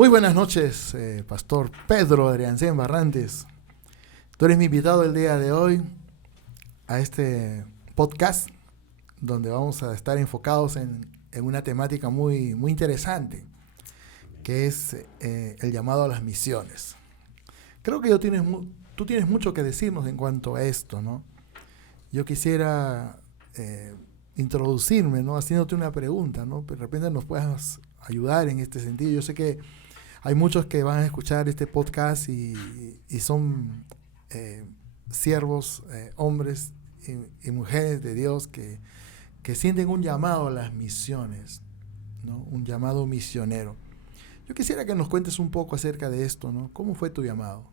Muy buenas noches, Pastor Pedro Adriancén Barrantes. Tú eres mi invitado el día de hoy a este podcast donde vamos a estar enfocados en una temática muy interesante, que es el llamado a las misiones. Creo que tú tienes mucho que decirnos en cuanto a esto, ¿no? Yo quisiera introducirme, ¿no? Haciéndote una pregunta, ¿no? De repente nos puedas ayudar en este sentido. Yo sé que hay muchos que van a escuchar este podcast y son siervos, hombres y mujeres de Dios que sienten un llamado a las misiones, ¿no? Un llamado misionero. Yo quisiera que nos cuentes un poco acerca de esto, ¿no? ¿Cómo fue tu llamado?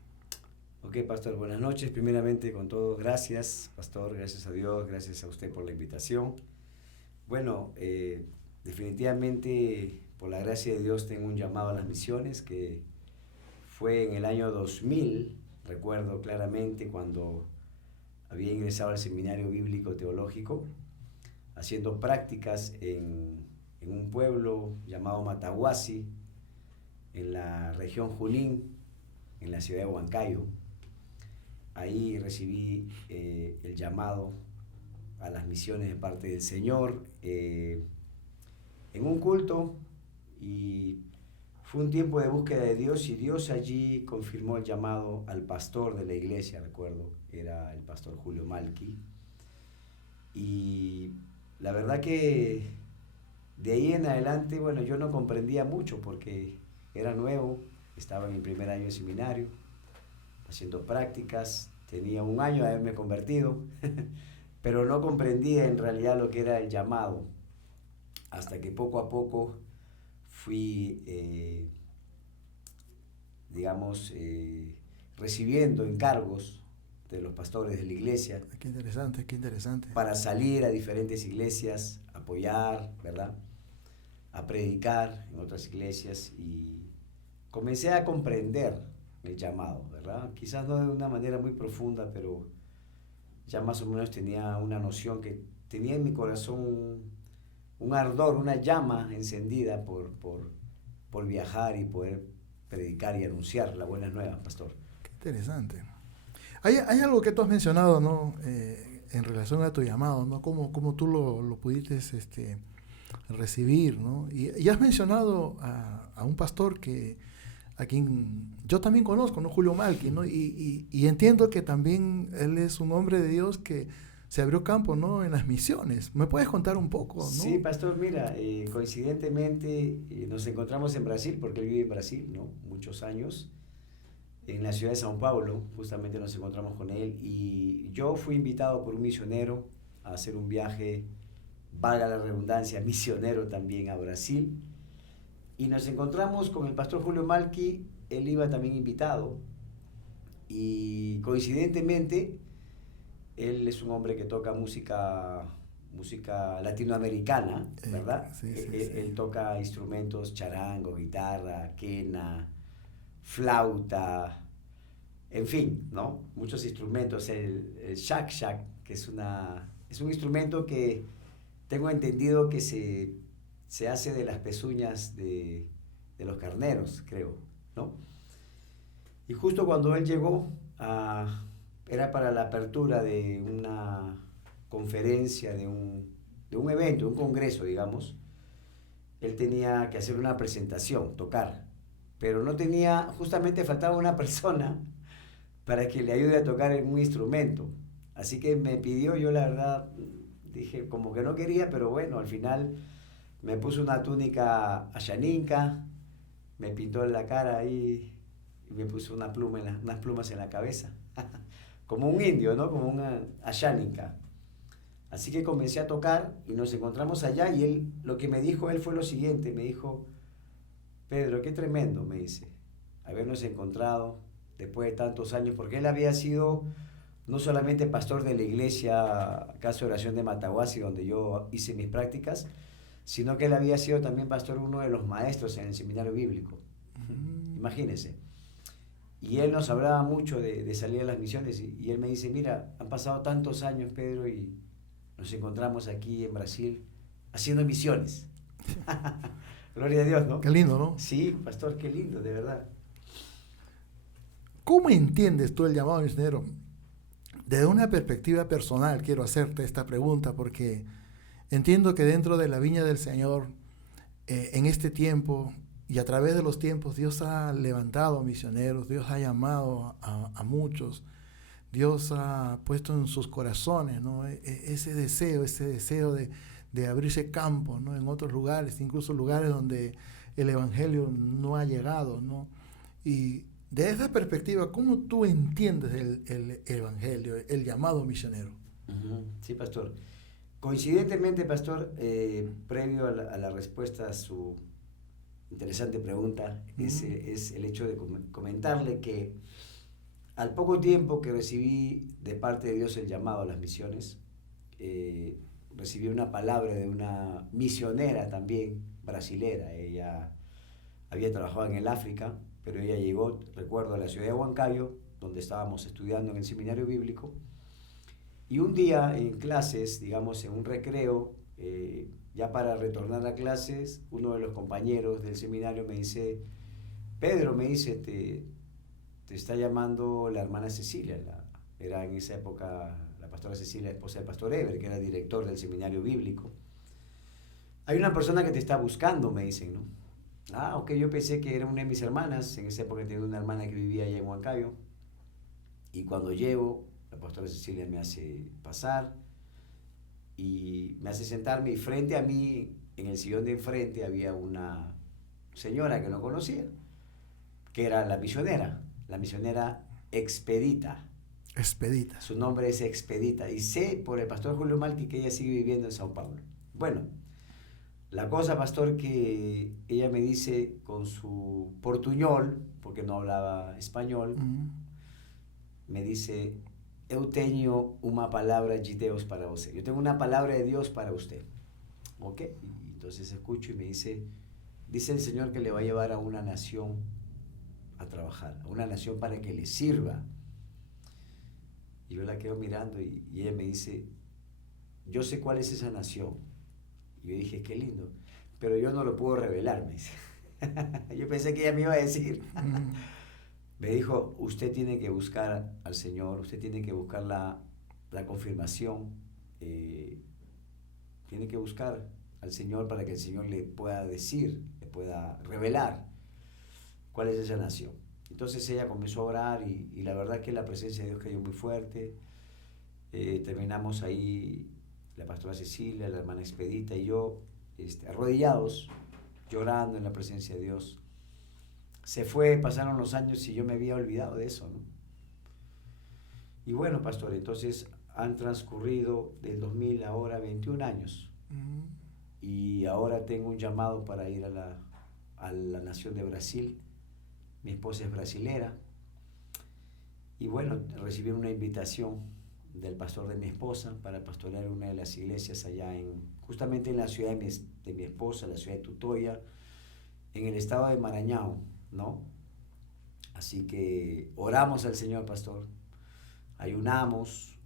Ok, Pastor, buenas noches. Primeramente, con todo, gracias, Pastor, gracias a Dios, gracias a usted por la invitación. Bueno, definitivamente, por la gracia de Dios, tengo un llamado a las misiones que fue en el año 2000, recuerdo claramente, cuando había ingresado al Seminario Bíblico Teológico, haciendo prácticas en un pueblo llamado Matahuasi, en la región Junín, en la ciudad de Huancayo. Ahí recibí el llamado a las misiones de parte del Señor en un culto, y fue un tiempo de búsqueda de Dios, y Dios allí confirmó el llamado al pastor de la iglesia, recuerdo, era el pastor Julio Malqui. Y la verdad que de ahí en adelante, bueno, yo no comprendía mucho porque era nuevo, estaba en mi primer año de seminario, haciendo prácticas, tenía un año de haberme convertido, pero no comprendía en realidad lo que era el llamado, hasta que poco a poco fui, recibiendo encargos de los pastores de la iglesia. Qué interesante, qué interesante. Para salir a diferentes iglesias, apoyar, ¿verdad? A predicar en otras iglesias, y comencé a comprender el llamado, ¿verdad? Quizás no de una manera muy profunda, pero ya más o menos tenía una noción, que tenía en mi corazón un ardor, una llama encendida por viajar y poder predicar y anunciar las buenas nuevas, Pastor. Qué interesante. Hay algo que tú has mencionado, ¿no? En relación a tu llamado, ¿no? Cómo tú lo pudiste recibir, ¿no? Y has mencionado a un pastor a quien yo también conozco, ¿no? Julio Malqui, ¿no? Y entiendo que también él es un hombre de Dios que se abrió campo, ¿no? En las misiones. ¿Me puedes contar un poco, no? Sí, Pastor, mira, coincidentemente nos encontramos en Brasil, porque él vive en Brasil, ¿no? Muchos años, en la ciudad de São Paulo, justamente nos encontramos con él, y yo fui invitado por un misionero a hacer un viaje, valga la redundancia, misionero también a Brasil, y nos encontramos con el pastor Julio Malqui. Él iba también invitado, y coincidentemente él es un hombre que toca música latinoamericana, ¿verdad? Sí. Él toca instrumentos, charango, guitarra, quena, flauta, en fin, ¿no? Muchos instrumentos. El shak, que es un instrumento que tengo entendido que se hace de las pezuñas de los carneros, creo, ¿no? Y justo cuando él llegó, era para la apertura de una conferencia, de un evento, un congreso, digamos. Él tenía que hacer una presentación, tocar, pero no tenía, justamente faltaba una persona para que le ayude a tocar en un instrumento. Así que me pidió, yo la verdad dije como que no quería, pero bueno, al final me puso una túnica ayaninca, me pintó en la cara ahí y me puso unas plumas en la cabeza, como un indio, ¿no? Como una ayaninca. Así que comencé a tocar y nos encontramos allá, y él, lo que me dijo él fue lo siguiente, me dijo: Pedro, qué tremendo, me dice, habernos encontrado después de tantos años, porque él había sido no solamente pastor de la iglesia Casa de Oración de Matahuasi, donde yo hice mis prácticas, sino que él había sido también pastor, uno de los maestros en el seminario bíblico. Imagínense. Y él nos hablaba mucho de salir a las misiones, y él me dice: mira, han pasado tantos años, Pedro, y nos encontramos aquí en Brasil haciendo misiones. Gloria a Dios, ¿no? Qué lindo, ¿no? Sí, pastor, qué lindo, de verdad. ¿Cómo entiendes tú el llamado misionero? Desde una perspectiva personal quiero hacerte esta pregunta porque entiendo que dentro de la viña del Señor, en este tiempo y a través de los tiempos, Dios ha levantado misioneros, Dios ha llamado a muchos, Dios ha puesto en sus corazones, ¿no? Ese deseo de abrirse campo, ¿no? En otros lugares, incluso lugares donde el Evangelio no ha llegado, ¿no? Y de esa perspectiva, ¿cómo tú entiendes el Evangelio, el llamado misionero? Sí, pastor. Coincidentemente, pastor, previo a la respuesta a su interesante pregunta, es el hecho de comentarle que al poco tiempo que recibí de parte de Dios el llamado a las misiones, recibí una palabra de una misionera también, brasilera. Ella había trabajado en el África, pero ella llegó, recuerdo, a la ciudad de Huancayo, donde estábamos estudiando en el seminario bíblico, y un día en clases, digamos en un recreo, ya para retornar a clases, uno de los compañeros del seminario me dice, Pedro, me dice, te está llamando la hermana Cecilia, era en esa época la pastora Cecilia, esposa del pastor Eber, que era director del seminario bíblico. Hay una persona que te está buscando, me dicen, ¿no? Ah, ok, yo pensé que era una de mis hermanas, en esa época tenía una hermana que vivía allá en Huancayo, y cuando llego, la pastora Cecilia me hace pasar, y me hace sentarme, y frente a mí, en el sillón de enfrente, había una señora que no conocía, que era la misionera Expedita. Expedita. Su nombre es Expedita, y sé por el pastor Julio Malqui que ella sigue viviendo en Sao Paulo. Bueno, la cosa, pastor, que ella me dice con su portuñol, porque no hablaba español, me dice, eu tenho una palabra de Dios para usted. Yo tengo una palabra de Dios para usted. ¿Ok? Y entonces escucho y me dice el Señor que le va a llevar a una nación a trabajar, a una nación para que le sirva. Y yo la quedo mirando y ella me dice, yo sé cuál es esa nación. Y yo dije, qué lindo, pero yo no lo puedo revelar, me dice. Yo pensé que ella me iba a decir. Me dijo, usted tiene que buscar al Señor, usted tiene que buscar la confirmación, tiene que buscar al Señor para que el Señor le pueda decir, le pueda revelar cuál es esa nación. Entonces ella comenzó a orar y la verdad que la presencia de Dios cayó muy fuerte. Terminamos ahí, la pastora Cecilia, la hermana Expedita y yo, arrodillados, llorando en la presencia de Dios. Se fue, pasaron los años y yo me había olvidado de eso, ¿no? Y bueno, pastor, entonces han transcurrido del 2000 ahora 21 años. Y ahora tengo un llamado para ir a la nación de Brasil. Mi esposa es brasilera. Y bueno, recibí una invitación del pastor de mi esposa para pastorear una de las iglesias allá justamente en la ciudad de mi esposa, la ciudad de Tutoya, en el estado de Maranhão, ¿no? Así que oramos al Señor, pastor, ayunamos.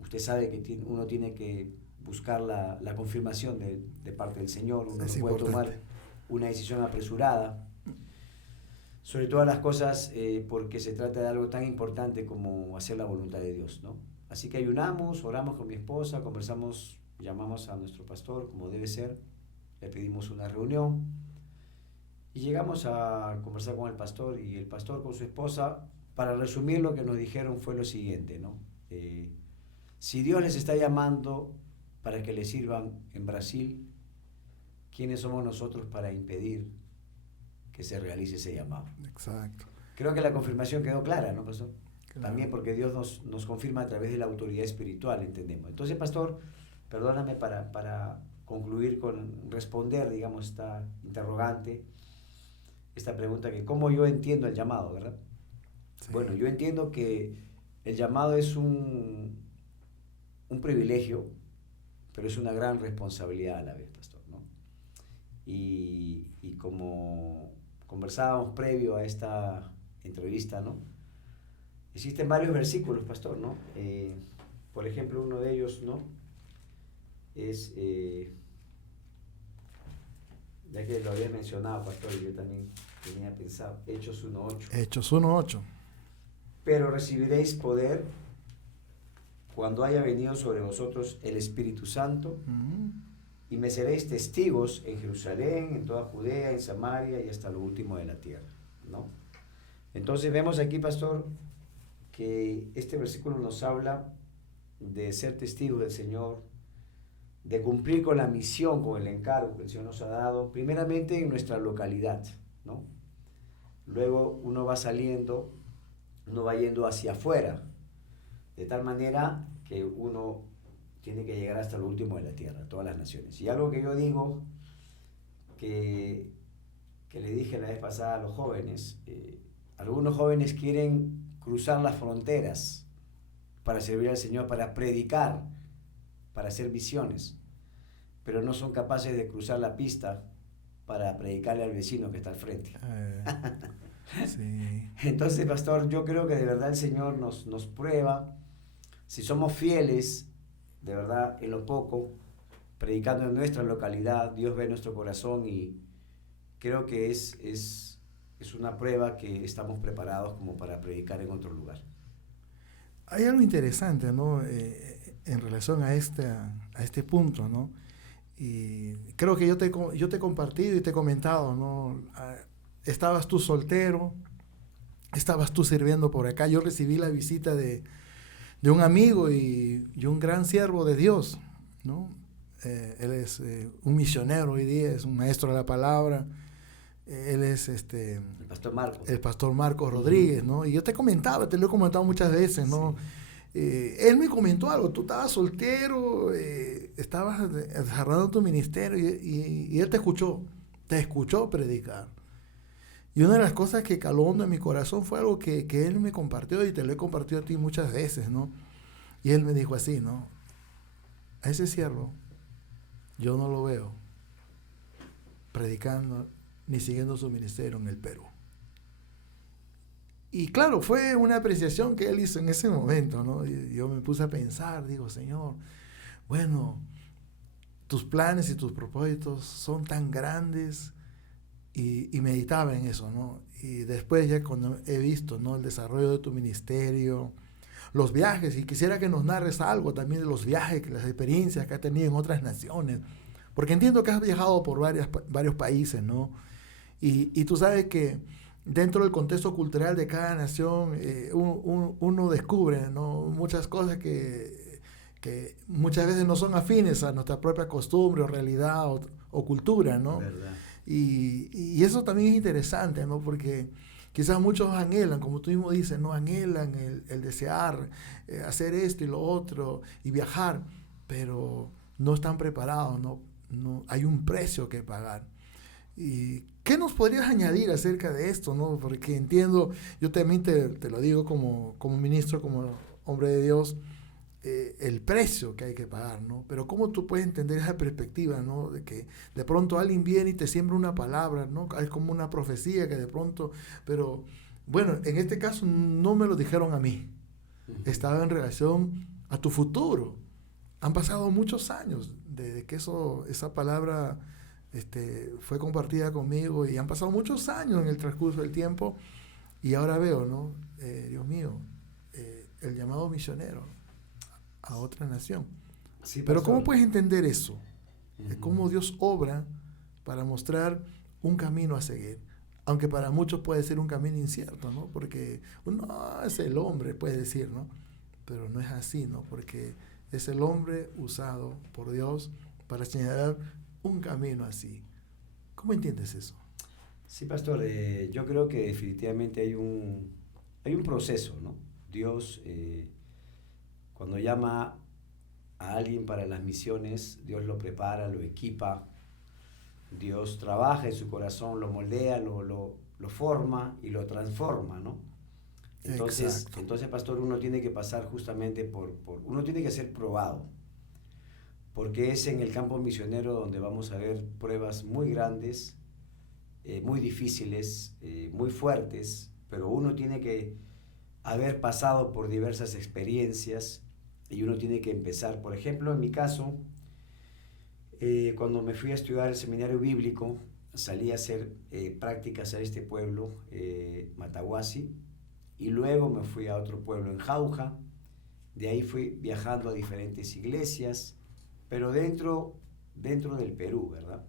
Usted sabe que uno tiene que buscar la confirmación de parte del Señor. Uno no puede tomar una decisión apresurada, sobre todas las cosas, porque se trata de algo tan importante como hacer la voluntad de Dios, ¿no? Así que ayunamos, oramos con mi esposa, conversamos, llamamos a nuestro pastor como debe ser, le pedimos una reunión y llegamos a conversar con el pastor, y el pastor con su esposa, para resumir lo que nos dijeron fue lo siguiente, ¿no? Si Dios les está llamando para que le sirvan en Brasil, ¿quiénes somos nosotros para impedir que se realice ese llamado? Exacto. Creo que la confirmación quedó clara, ¿no, pastor? Claro. También porque Dios nos confirma a través de la autoridad espiritual, entendemos. Entonces, pastor, perdóname para concluir con responder, digamos, esta interrogante, esta pregunta, que cómo yo entiendo el llamado, ¿verdad? Sí. Bueno, yo entiendo que el llamado es un privilegio, pero es una gran responsabilidad a la vez, pastor, ¿no? Y como conversábamos previo a esta entrevista, ¿no? Existen varios versículos, pastor, ¿no? Por ejemplo, uno de ellos, ¿no? Es, Ya que lo había mencionado, pastor, y yo también tenía pensado, Hechos 1:8. Hechos 1:8. Pero recibiréis poder cuando haya venido sobre vosotros el Espíritu Santo, y me seréis testigos en Jerusalén, en toda Judea, en Samaria y hasta lo último de la tierra, ¿no? Entonces vemos aquí, pastor, que este versículo nos habla de ser testigos del Señor, de cumplir con la misión, con el encargo que el Señor nos ha dado, primeramente en nuestra localidad, ¿no? Luego uno va saliendo, uno va yendo hacia afuera, de tal manera que uno tiene que llegar hasta lo último de la tierra, todas las naciones. Y algo que yo digo, que le dije la vez pasada a los jóvenes, algunos jóvenes quieren cruzar las fronteras para servir al Señor, para predicar, para hacer visiones, pero no son capaces de cruzar la pista para predicarle al vecino que está al frente. Sí. Entonces, pastor, yo creo que de verdad el Señor nos prueba si somos fieles, de verdad, en lo poco, predicando en nuestra localidad. Dios ve nuestro corazón y creo que es una prueba que estamos preparados como para predicar en otro lugar. Hay algo interesante, ¿no? En relación a este punto, ¿no? Y creo que yo te he compartido y te he comentado, ¿no? Estabas tú soltero, estabas tú sirviendo por acá. Yo recibí la visita de un amigo y un gran siervo de Dios, ¿no? Él es un misionero hoy día, es un maestro de la palabra. Él es el pastor Marcos. El pastor Marcos Rodríguez, ¿no? Y yo te lo he comentado muchas veces, ¿no? Sí. Él me comentó algo, tú estabas soltero, estabas desarrollando tu ministerio y él te escuchó predicar. Y una de las cosas que caló hondo en mi corazón fue algo que él me compartió y te lo he compartido a ti muchas veces, ¿no? Y él me dijo así, ¿no? A ese siervo yo no lo veo predicando ni siguiendo su ministerio en el Perú. Y claro, fue una apreciación que él hizo en ese momento, ¿no? Y yo me puse a pensar, digo, Señor, bueno, tus planes y tus propósitos son tan grandes, y meditaba en eso, ¿no? Y después ya cuando he visto, ¿no?, el desarrollo de tu ministerio, los viajes, y quisiera que nos narres algo también de los viajes, las experiencias que has tenido en otras naciones, porque entiendo que has viajado por varios países, ¿no? Y tú sabes que dentro del contexto cultural de cada nación, uno descubre, ¿no?, muchas cosas que muchas veces no son afines a nuestra propia costumbre o realidad o cultura, ¿no? ¿Verdad? Y eso también es interesante, ¿no? Porque quizás muchos anhelan, como tú mismo dices, ¿no? Anhelan el desear hacer esto y lo otro y viajar, pero no están preparados, ¿no? Hay un precio que pagar. ¿Y qué nos podrías añadir acerca de esto, ¿no? Porque entiendo, yo también te lo digo como ministro, como hombre de Dios, el precio que hay que pagar, ¿no? Pero ¿cómo tú puedes entender esa perspectiva, ¿no? De que de pronto alguien viene y te siembra una palabra, ¿no? Es como una profecía que de pronto, pero bueno, en este caso no me lo dijeron a mí. Estaba en relación a tu futuro. Han pasado muchos años desde que esa palabra fue compartida conmigo, y han pasado muchos años en el transcurso del tiempo, y ahora veo, ¿no? Dios mío, el llamado misionero a otra nación. Sí, pero pastor. ¿cómo puedes entender eso? Cómo Dios obra para mostrar un camino a seguir, aunque para muchos puede ser un camino incierto, ¿no? Porque uno es el hombre, puede decir, ¿no? Pero no es así, ¿no? Porque es el hombre usado por Dios para señalar un camino así. ¿Cómo entiendes eso? Sí, pastor, yo creo que definitivamente hay un proceso, ¿no? Dios, cuando llama a alguien para las misiones, Dios lo prepara, lo equipa, Dios trabaja en su corazón, lo moldea, lo forma y lo transforma, ¿no? Entonces, pastor, uno tiene que pasar justamente uno tiene que ser probado, porque es en el campo misionero donde vamos a ver pruebas muy grandes, muy difíciles, muy fuertes, pero uno tiene que haber pasado por diversas experiencias y uno tiene que empezar. Por ejemplo, en mi caso, cuando me fui a estudiar el seminario bíblico, salí a hacer prácticas a este pueblo, Matahuasi, y luego me fui a otro pueblo en Jauja. De ahí fui viajando a diferentes iglesias, pero dentro del Perú, ¿verdad?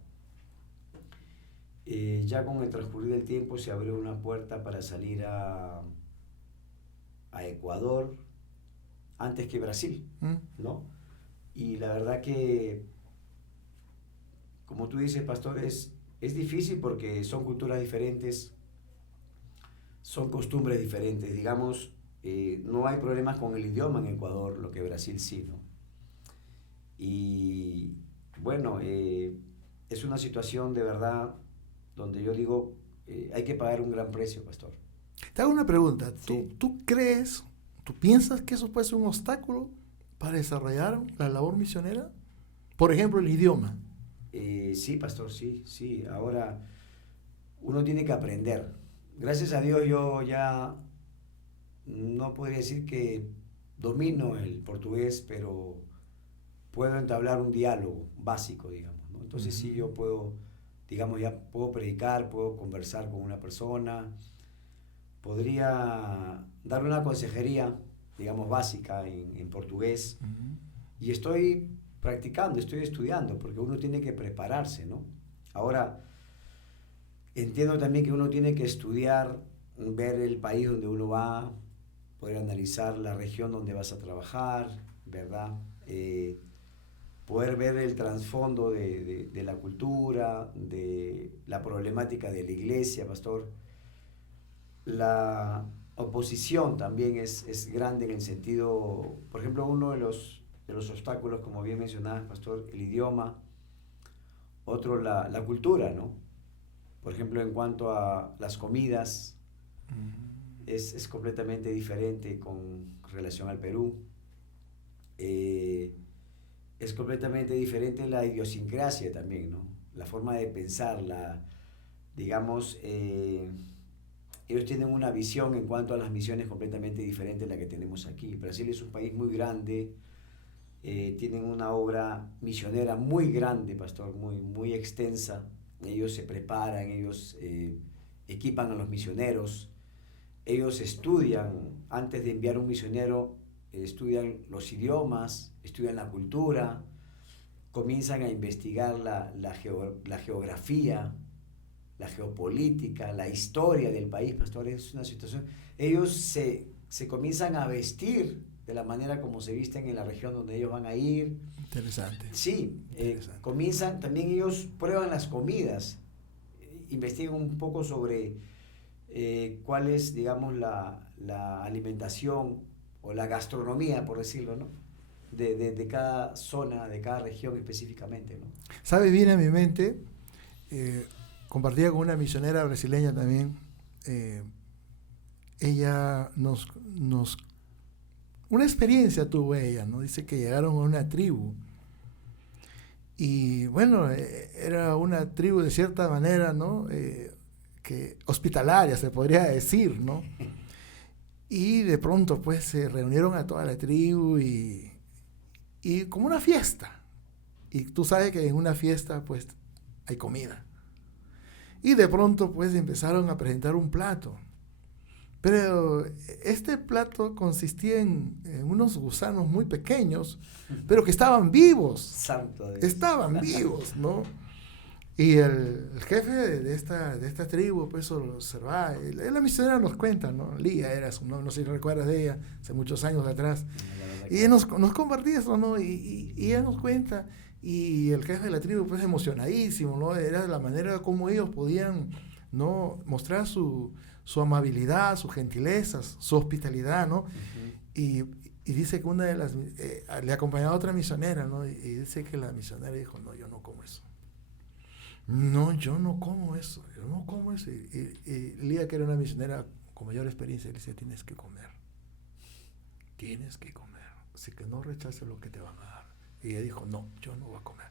Ya con el transcurrir del tiempo se abrió una puerta para salir a Ecuador antes que Brasil, ¿no? Y la verdad que, como tú dices, pastor, es difícil porque son culturas diferentes, son costumbres diferentes. Digamos, no hay problemas con el idioma en Ecuador, lo que Brasil sí, ¿no? Y bueno, es una situación de verdad donde yo digo, hay que pagar un gran precio, pastor. Te hago una pregunta. Sí. ¿Tú crees, tú piensas que eso puede ser un obstáculo para desarrollar la labor misionera? Por ejemplo, el idioma. Sí, pastor, sí. Ahora, uno tiene que aprender. Gracias a Dios yo ya no podría decir que domino el portugués, pero puedo entablar un diálogo básico, digamos, ¿no? Entonces sí, yo puedo, digamos, ya puedo predicar, puedo conversar con una persona, podría dar una consejería, digamos, básica en portugués. Y estoy practicando, estoy estudiando, porque uno tiene que prepararse, ¿no? Ahora, entiendo también que uno tiene que estudiar, ver el país donde uno va, poder analizar la región donde vas a trabajar, ¿verdad? Poder ver el trasfondo de la cultura, de la problemática de la iglesia, pastor. La oposición también es grande en el sentido, por ejemplo, uno de los obstáculos, como bien mencionabas, pastor, el idioma, otro la cultura, ¿no? Por ejemplo, en cuanto a las comidas, es completamente diferente con relación al Perú. Es completamente diferente la idiosincrasia también, ¿no? La forma de pensar, digamos, ellos tienen una visión en cuanto a las misiones completamente diferente a la que tenemos aquí. Brasil es un país muy grande, tienen una obra misionera muy grande, pastor, muy extensa. Ellos se preparan, ellos equipan a los misioneros, ellos estudian, antes de enviar un misionero, estudian los idiomas, estudian la cultura, comienzan a investigar la geografía, la geopolítica, la historia del país, pastor. Es una situación. Ellos se comienzan a vestir de la manera como se visten en la región donde ellos van a ir. Interesante. Sí, Interesante. comienzan, también ellos prueban las comidas, investigan un poco sobre cuál es, digamos, la alimentación o la gastronomía, por decirlo, ¿no? De cada zona, de cada región específicamente, ¿no? ¿Sabe? Viene a mi mente, compartía con una misionera brasileña también, ella una experiencia tuvo ella, ¿no? Dice que llegaron a una tribu y bueno, era una tribu de cierta manera, ¿no? Que hospitalaria, se podría decir, ¿no? Y de pronto pues se reunieron a toda la tribu y como una fiesta. Y tú sabes que en una fiesta pues hay comida. Y de pronto pues empezaron a presentar un plato. Pero este plato consistía en unos gusanos muy pequeños, pero que estaban vivos. Santo Dios. Estaban vivos, ¿no? Y el jefe de esta tribu, pues eso lo observaba. La misionera nos cuenta, ¿no? Lía era su nombre, no sé si recuerdas de ella, hace muchos años atrás. Y ella nos compartía eso, ¿no? Y ella nos cuenta. Y el jefe de la tribu, pues emocionadísimo, ¿no? Era la manera como ellos podían, ¿no? Mostrar su amabilidad, su gentileza, su hospitalidad, ¿no? Y dice que una de las... le acompañaba a otra misionera, ¿no? Y dice que la misionera dijo, no, yo no como eso. No, yo no como eso. Y Lía, que era una misionera con mayor experiencia, le decía, tienes que comer. Así que no rechaces lo que te van a dar. Y ella dijo, no, yo no voy a comer.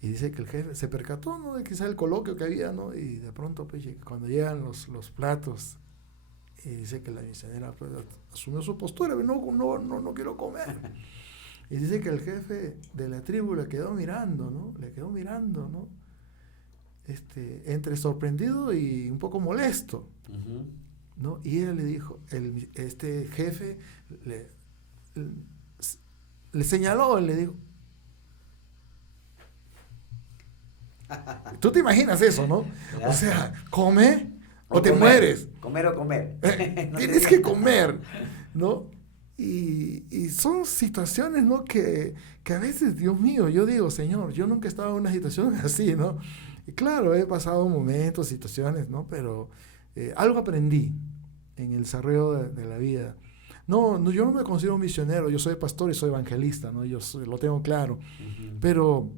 Y dice que el jefe se percató, ¿no? De quizá el coloquio que había, ¿no? Y de pronto, pues, cuando llegan los platos, y dice que la misionera pues, asumió su postura, no quiero comer. Y dice que el jefe de la tribu le quedó mirando, ¿no? entre sorprendido y un poco molesto, Ujú. ¿no? Y él le dijo, este jefe le señaló, le dijo, tú te imaginas eso, ¿no? O sea, come o te mueres. Comer o comer. No Tienes tenía- que comer, ¿no? Y son situaciones, ¿no? Que a veces, Dios mío, yo digo, Señor, yo nunca he estado en una situación así, ¿no? Y claro, he pasado momentos, situaciones, ¿no? Pero algo aprendí en el desarrollo de la vida. No, no, yo no me considero un misionero, yo soy pastor y soy evangelista, ¿no? Lo tengo claro. Ujú. Pero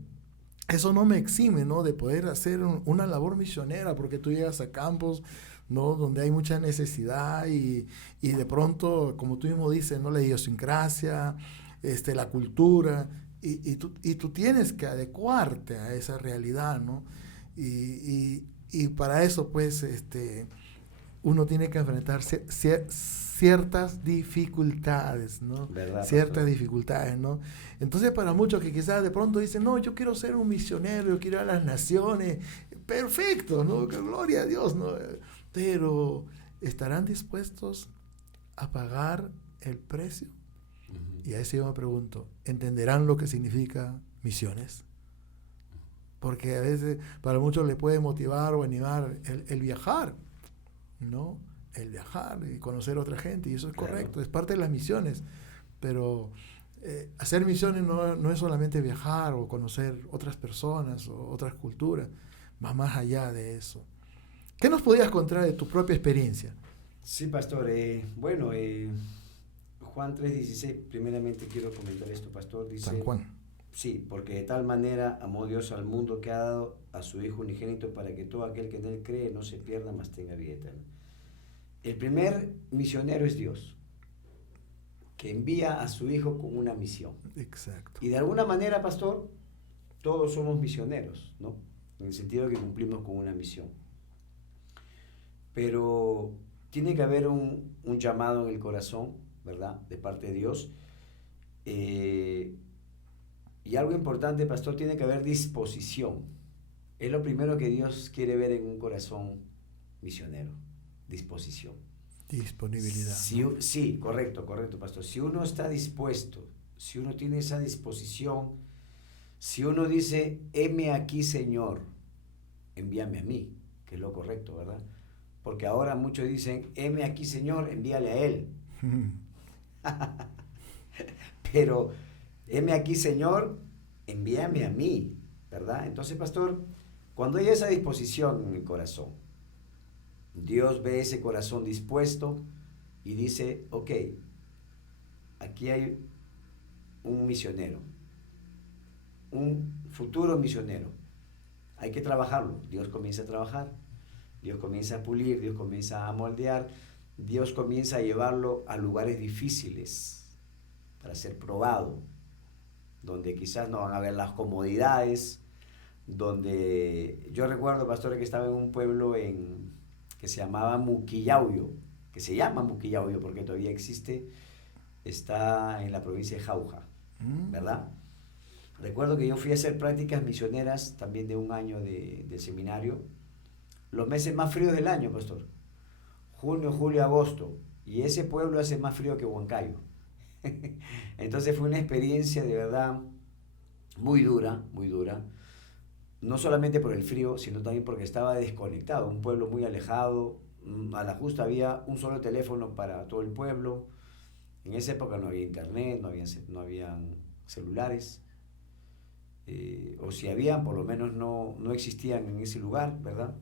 eso no me exime, ¿no? De poder hacer una labor misionera, porque tú llegas a campos, ¿no? Donde hay mucha necesidad y de pronto, como tú mismo dices, ¿no? La idiosincrasia, la cultura, y tú tienes que adecuarte a esa realidad, ¿no? Y para eso, pues, uno tiene que enfrentar ciertas dificultades, ¿no? ¿Verdad, Ciertas pastor? dificultades, ¿no? Entonces, para muchos que quizás de pronto dicen, no, yo quiero ser un misionero, yo quiero ir a las naciones, perfecto, ¿no? Gloria a Dios, ¿no? Pero, ¿estarán dispuestos a pagar el precio? Ujú. Y a eso yo me pregunto, ¿entenderán lo que significa misiones? Porque a veces para muchos le puede motivar o animar el viajar, ¿no? El viajar y conocer a otra gente, y eso es Claro. correcto, es parte de las misiones, pero hacer misiones no es solamente viajar o conocer otras personas o otras culturas, va más allá de eso. ¿Qué nos podías contar de tu propia experiencia? Sí, pastor. Bueno, Juan 3:16, primeramente quiero comentar esto, pastor. San Dice, Juan. sí, porque de tal manera amó Dios al mundo que ha dado a su Hijo unigénito para que todo aquel que en él cree no se pierda, mas tenga vida eterna. El primer misionero es Dios, que envía a su Hijo con una misión. Exacto. Y de alguna manera, pastor, todos somos misioneros, ¿no? En el sentido de que cumplimos con una misión. Pero tiene que haber un llamado en el corazón, ¿verdad? De parte de Dios. Eh, y algo importante, pastor, tiene que haber disposición. Es lo primero que Dios quiere ver en un corazón misionero, disposición. Disponibilidad, ¿no? Sí, correcto, correcto, pastor. Si uno está dispuesto, si uno tiene esa disposición, si uno dice, heme aquí, Señor, envíame a mí, que es lo correcto, ¿verdad? Porque ahora muchos dicen, heme aquí, Señor, envíale a Él. Pero, heme aquí, Señor, envíame a mí, ¿verdad? Entonces, pastor, cuando hay esa disposición en el corazón, Dios ve ese corazón dispuesto y dice, ok, aquí hay un misionero, un futuro misionero. Hay que trabajarlo. Dios comienza a trabajar, Dios comienza a pulir, Dios comienza a moldear, Dios comienza a llevarlo a lugares difíciles para ser probado, donde quizás no van a haber las comodidades, donde yo recuerdo, pastor, que estaba en un pueblo que se llamaba Muquillauyo, que se llama Muquillauyo porque todavía existe, está en la provincia de Jauja, ¿verdad? Recuerdo que yo fui a hacer prácticas misioneras también de un año del seminario, los meses más fríos del año, pastor, junio, julio, agosto, y ese pueblo hace más frío que Huancayo. Entonces fue una experiencia de verdad muy dura, muy dura. No solamente por el frío, sino también porque estaba desconectado, un pueblo muy alejado, a la justa había un solo teléfono para todo el pueblo, en esa época no había internet, no habían celulares, o si habían, por lo menos no existían en ese lugar, ¿verdad?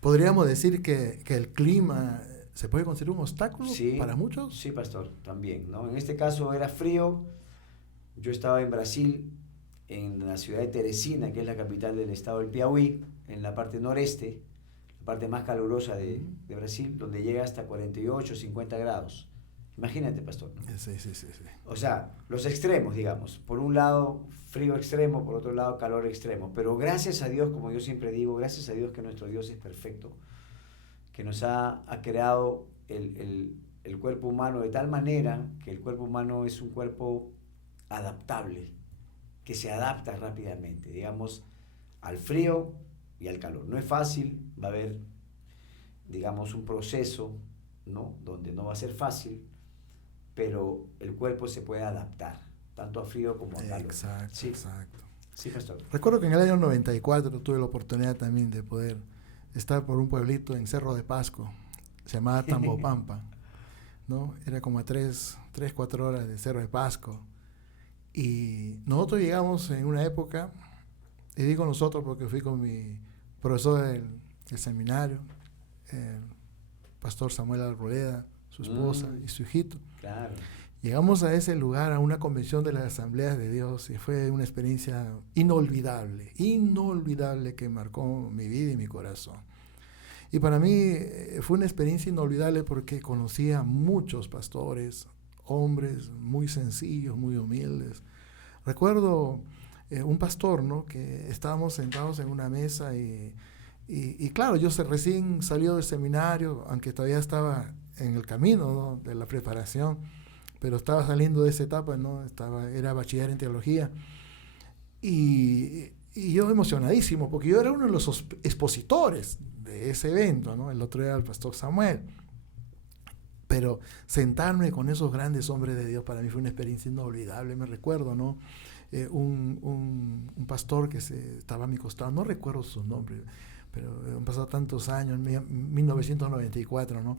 Podríamos decir que el clima se puede considerar un obstáculo para Sí, muchos. sí, pastor, también, ¿no? En este caso era frío, yo estaba en Brasil, en la ciudad de Teresina, que es la capital del estado del Piauí, en la parte noreste, la parte más calurosa de Brasil, donde llega hasta 48, 50 grados. Imagínate, pastor, ¿no? Sí, sí, sí, sí. O sea, los extremos, digamos. Por un lado, frío extremo, por otro lado, calor extremo. Pero gracias a Dios, como yo siempre digo, gracias a Dios que nuestro Dios es perfecto, que nos ha creado el cuerpo humano de tal manera que el cuerpo humano es un cuerpo adaptable, que se adapta rápidamente, digamos, al frío y al calor. No es fácil, va a haber, digamos, un proceso, ¿no? Donde no va a ser fácil, pero el cuerpo se puede adaptar, tanto a frío como a calor. Exacto, Sí, exacto. sí, pastor. Recuerdo que en el año 94 tuve la oportunidad también de poder estar por un pueblito en Cerro de Pasco, se llamaba Tambopampa, ¿no? Era como a 4 horas de Cerro de Pasco. Y nosotros llegamos en una época, y digo nosotros porque fui con mi profesor del seminario, el pastor Samuel Arboleda, su esposa y su hijito. Claro. Llegamos a ese lugar, a una convención de las Asambleas de Dios, y fue una experiencia inolvidable, inolvidable, que marcó mi vida y mi corazón. Y para mí fue una experiencia inolvidable porque conocí a muchos pastores, hombres muy sencillos, muy humildes. Recuerdo un pastor, ¿no? Que estábamos sentados en una mesa y claro, yo recién salió del seminario, aunque todavía estaba en el camino, ¿no? De la preparación, pero estaba saliendo de esa etapa, ¿no? Era bachiller en teología. Y yo emocionadísimo, porque yo era uno de los expositores de ese evento, ¿no? El otro era el pastor Samuel. Pero sentarme con esos grandes hombres de Dios para mí fue una experiencia inolvidable. Me recuerdo, ¿no? Un pastor que estaba a mi costado, no recuerdo su nombre, pero han pasado tantos años, en 1994, ¿no?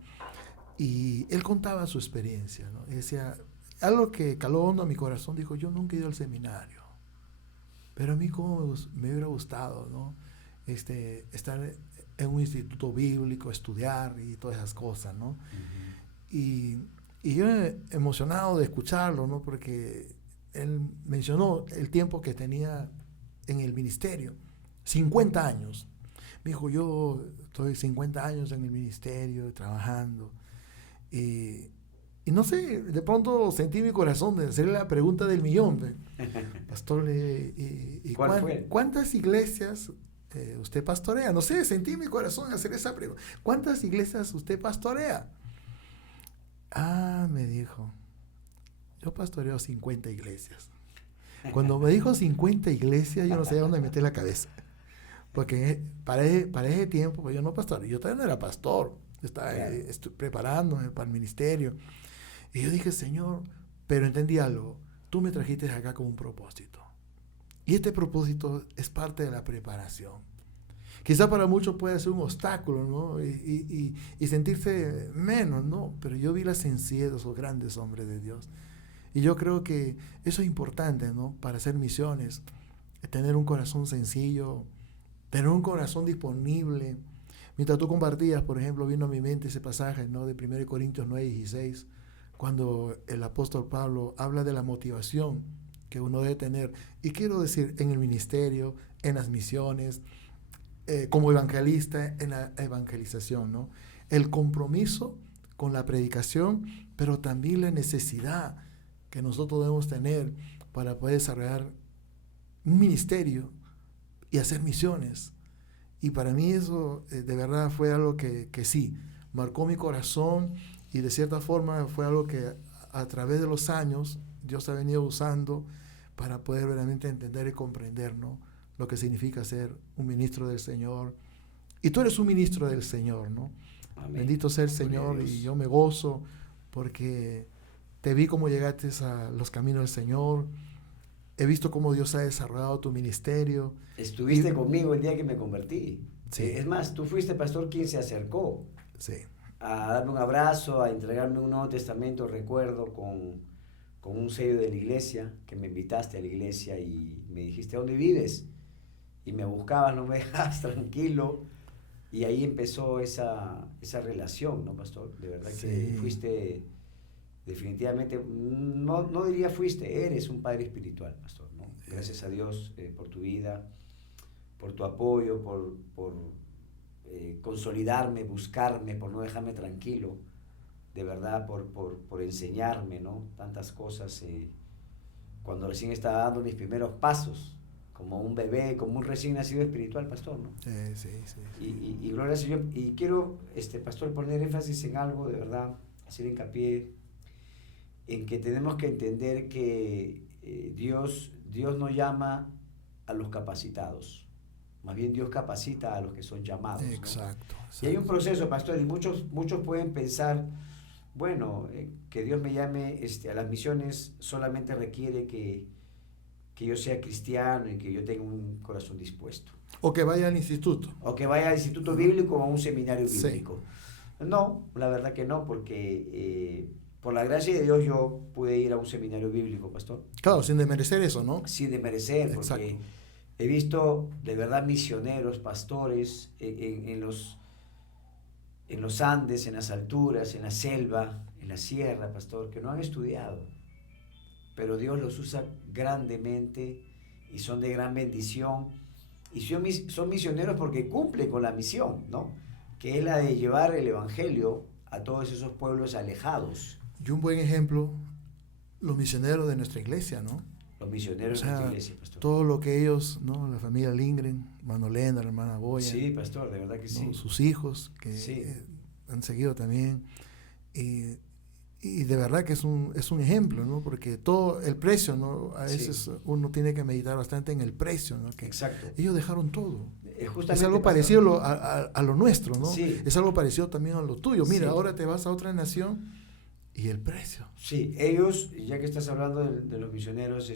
Y él contaba su experiencia, ¿no? Y decía, algo que caló hondo a mi corazón, dijo, yo nunca he ido al seminario, pero a mí como me hubiera gustado, ¿no? Estar en un instituto bíblico, estudiar y todas esas cosas, ¿no? Uh-huh. Y yo emocionado de escucharlo, ¿no? Porque él mencionó el tiempo que tenía en el ministerio, 50 años. Me dijo, yo estoy 50 años en el ministerio, trabajando. Y no sé, de pronto sentí mi corazón de hacerle la pregunta del millón. Pastor, ¿Cuál fue? ¿cuántas iglesias usted pastorea? No sé, sentí mi corazón hacer esa pregunta. ¿Cuántas iglesias usted pastorea? Ah, me dijo, yo pastoreo 50 iglesias. Cuando me dijo 50 iglesias, yo no sabía dónde meter la cabeza. Porque para ese tiempo, pues yo no pastoreo, yo todavía no era pastor. Estaba preparándome para el ministerio. Y yo dije, Señor, pero entendí algo. Tú me trajiste acá con un propósito. Y este propósito es parte de la preparación. Quizá para muchos puede ser un obstáculo, ¿no? Y sentirse menos, ¿no? Pero yo vi la sencillez de esos grandes hombres de Dios. Y yo creo que eso es importante, ¿no? Para hacer misiones. Tener un corazón sencillo, tener un corazón disponible. Mientras tú compartías, por ejemplo, vino a mi mente ese pasaje, ¿no? De 1 Corintios 9:16, cuando el apóstol Pablo habla de la motivación que uno debe tener. Y quiero decir, en el ministerio, en las misiones, como evangelista, en la evangelización, ¿no? El compromiso con la predicación, pero también la necesidad que nosotros debemos tener para poder desarrollar un ministerio y hacer misiones. Y para mí eso de verdad fue algo que sí, marcó mi corazón, y de cierta forma fue algo que a través de los años Dios ha venido usando para poder realmente entender y comprender, ¿no? Lo que significa ser un ministro del Señor. Y tú eres un ministro del Señor, ¿no? Amén. Bendito sea el Señor, y yo me gozo porque te vi cómo llegaste a los caminos del Señor. He visto cómo Dios ha desarrollado tu ministerio. Estuviste conmigo el día que me convertí. Sí. Es más, tú fuiste, pastor, quien se acercó. Sí. A darme un abrazo, a entregarme un Nuevo Testamento, recuerdo, con un sello de la iglesia, que me invitaste a la iglesia y me dijiste, ¿dónde vives? Y me buscabas, no me dejabas tranquilo. Y ahí empezó esa relación, ¿no, pastor? De verdad que fuiste... Definitivamente, no diría fuiste, eres un padre espiritual, pastor, ¿no? Gracias a Dios por tu vida, por tu apoyo, por consolidarme, buscarme, por no dejarme tranquilo, de verdad, por enseñarme, ¿no? Tantas cosas, cuando recién estaba dando mis primeros pasos, como un bebé, como un recién nacido espiritual, pastor, ¿no? Sí. Y gloria al Señor. Y quiero, pastor, poner énfasis en algo, de verdad, hacer hincapié en que tenemos que entender que Dios no llama a los capacitados, más bien Dios capacita a los que son llamados, ¿no? Exacto. Y hay un proceso, pastor, y muchos pueden pensar, bueno, que Dios me llame a las misiones solamente requiere que yo sea cristiano y que yo tenga un corazón dispuesto. O que vaya al instituto. O que vaya al instituto bíblico o a un seminario bíblico. Sí. No, la verdad que no, porque por la gracia de Dios yo pude ir a un seminario bíblico, pastor. Claro, sin desmerecer eso, ¿no? Sin desmerecer, porque exacto, he visto de verdad misioneros, pastores en los Andes, en las alturas, en la selva, en la sierra, pastor, que no han estudiado, pero Dios los usa grandemente y son de gran bendición, y son misioneros porque cumplen con la misión, ¿no? Que es la de llevar el evangelio a todos esos pueblos alejados. Y un buen ejemplo, los misioneros de nuestra iglesia, ¿no? Los misioneros de nuestra iglesia, pastor. Todo lo que ellos, ¿no? La familia Lindgren, hermano Lena, la hermana Boya. Sí, pastor, de verdad que sí. ¿No? Sus hijos, que sí, han seguido también. Y de verdad que es un ejemplo, ¿no? Porque todo el precio, ¿no? A veces sí, uno tiene que meditar bastante en el precio, ¿no? Que exacto, ellos dejaron todo. Es algo parecido a lo nuestro, ¿no? Sí. Es algo parecido también a lo tuyo. Mira, sí, ahora te vas a otra nación y el precio. Sí, ellos, ya que estás hablando de los misioneros,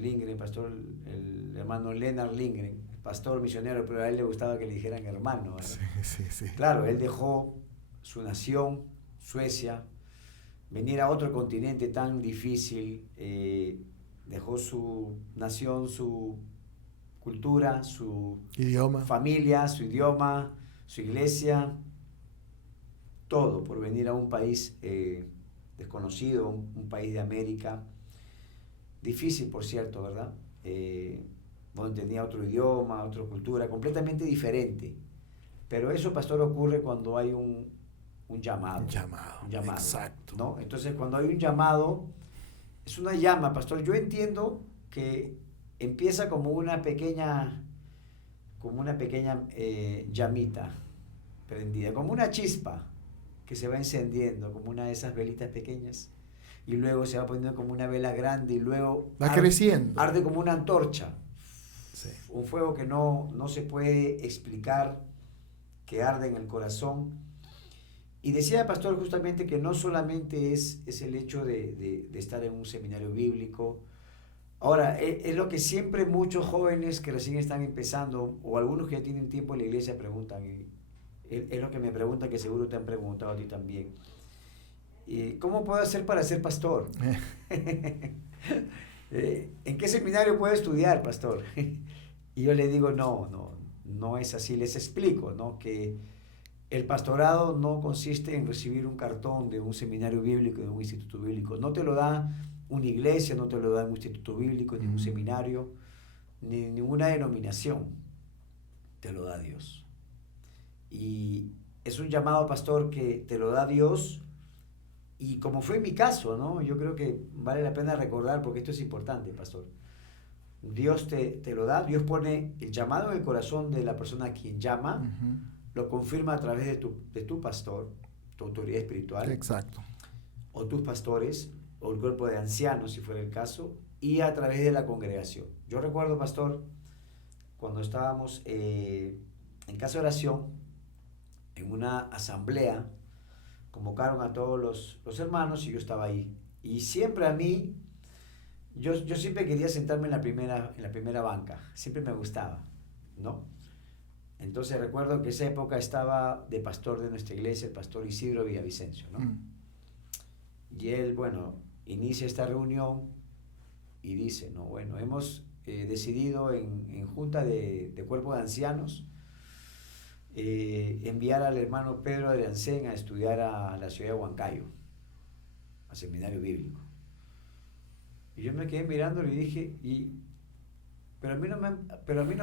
Lindgren, pastor, el hermano Leonard Lindgren, pastor misionero, pero a él le gustaba que le dijeran hermano, ¿verdad? Sí. Claro, él dejó su nación, Suecia, venir a otro continente tan difícil, dejó su nación, su cultura, su idioma, familia, su idioma, su iglesia, todo por venir a un país desconocido, un país de América, difícil por cierto, ¿verdad? Donde tenía otro idioma, otra cultura, completamente diferente. Pero eso, pastor, ocurre cuando hay un llamado. Un llamado, exacto. ¿No? Entonces, cuando hay un llamado, es una llama, pastor. Yo entiendo que empieza como una pequeña llamita prendida, como una chispa que se va encendiendo, como una de esas velitas pequeñas, y luego se va poniendo como una vela grande, y luego va creciendo. Arde como una antorcha. Sí. Un fuego que no se puede explicar, que arde en el corazón. Y decía el pastor justamente que no solamente es el hecho de estar en un seminario bíblico. Ahora, es lo que siempre muchos jóvenes que recién están empezando, o algunos que ya tienen tiempo en la iglesia, preguntan. Es lo que me preguntan, que seguro te han preguntado a ti también. ¿Cómo puedo hacer para ser pastor? ¿En qué seminario puedo estudiar, pastor? Y yo le digo, no es así. Les explico, ¿no? Que el pastorado no consiste en recibir un cartón de un seminario bíblico, de un instituto bíblico. No te lo da una iglesia, no te lo da un instituto bíblico, ni un seminario, ni ninguna denominación. Te lo da Dios. Y es un llamado, pastor, que te lo da Dios. Y como fue mi caso, ¿no? Yo creo que vale la pena recordar, porque esto es importante, pastor. Dios te lo da, Dios pone el llamado en el corazón de la persona a quien llama, lo confirma a través de tu pastor, tu autoridad espiritual. Exacto. O tus pastores, o el cuerpo de ancianos, si fuera el caso, y a través de la congregación. Yo recuerdo, pastor, cuando estábamos en casa de oración, en una asamblea, convocaron a todos los hermanos y yo estaba ahí. Y siempre a mí, yo siempre quería sentarme en la primera banca, siempre me gustaba, ¿no? Entonces recuerdo que esa época estaba de pastor de nuestra iglesia, el pastor Isidro Villavicencio, ¿no? Y él, bueno, inicia esta reunión y dice, no, bueno, hemos decidido en junta de cuerpo de ancianos enviar al hermano Pedro de Ancén a estudiar a la ciudad de Huancayo, al seminario bíblico. Y yo me quedé mirándolo y dije, pero a mí no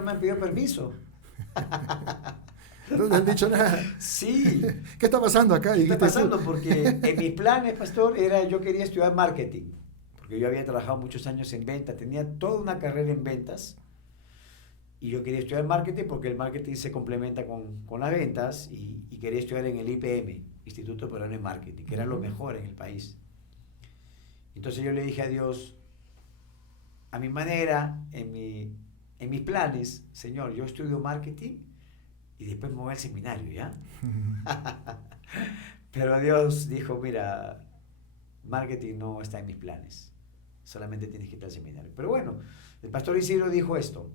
me han pedido permiso. No te han dicho nada. Sí. ¿Qué está pasando acá? ¿Qué está pasando? Porque en mis planes, pastor, yo quería estudiar marketing, porque yo había trabajado muchos años en ventas, tenía toda una carrera en ventas, y yo quería estudiar marketing porque el marketing se complementa con las ventas, y quería estudiar en el IPM, Instituto Peruano de Marketing, que era lo mejor en el país. Entonces yo le dije a Dios, a mi manera, en en mis planes, Señor, yo estudio marketing y después me voy al seminario, ¿ya? Pero Dios dijo, mira, marketing no está en mis planes, solamente tienes que ir al seminario. Pero bueno, el pastor Isidro dijo esto,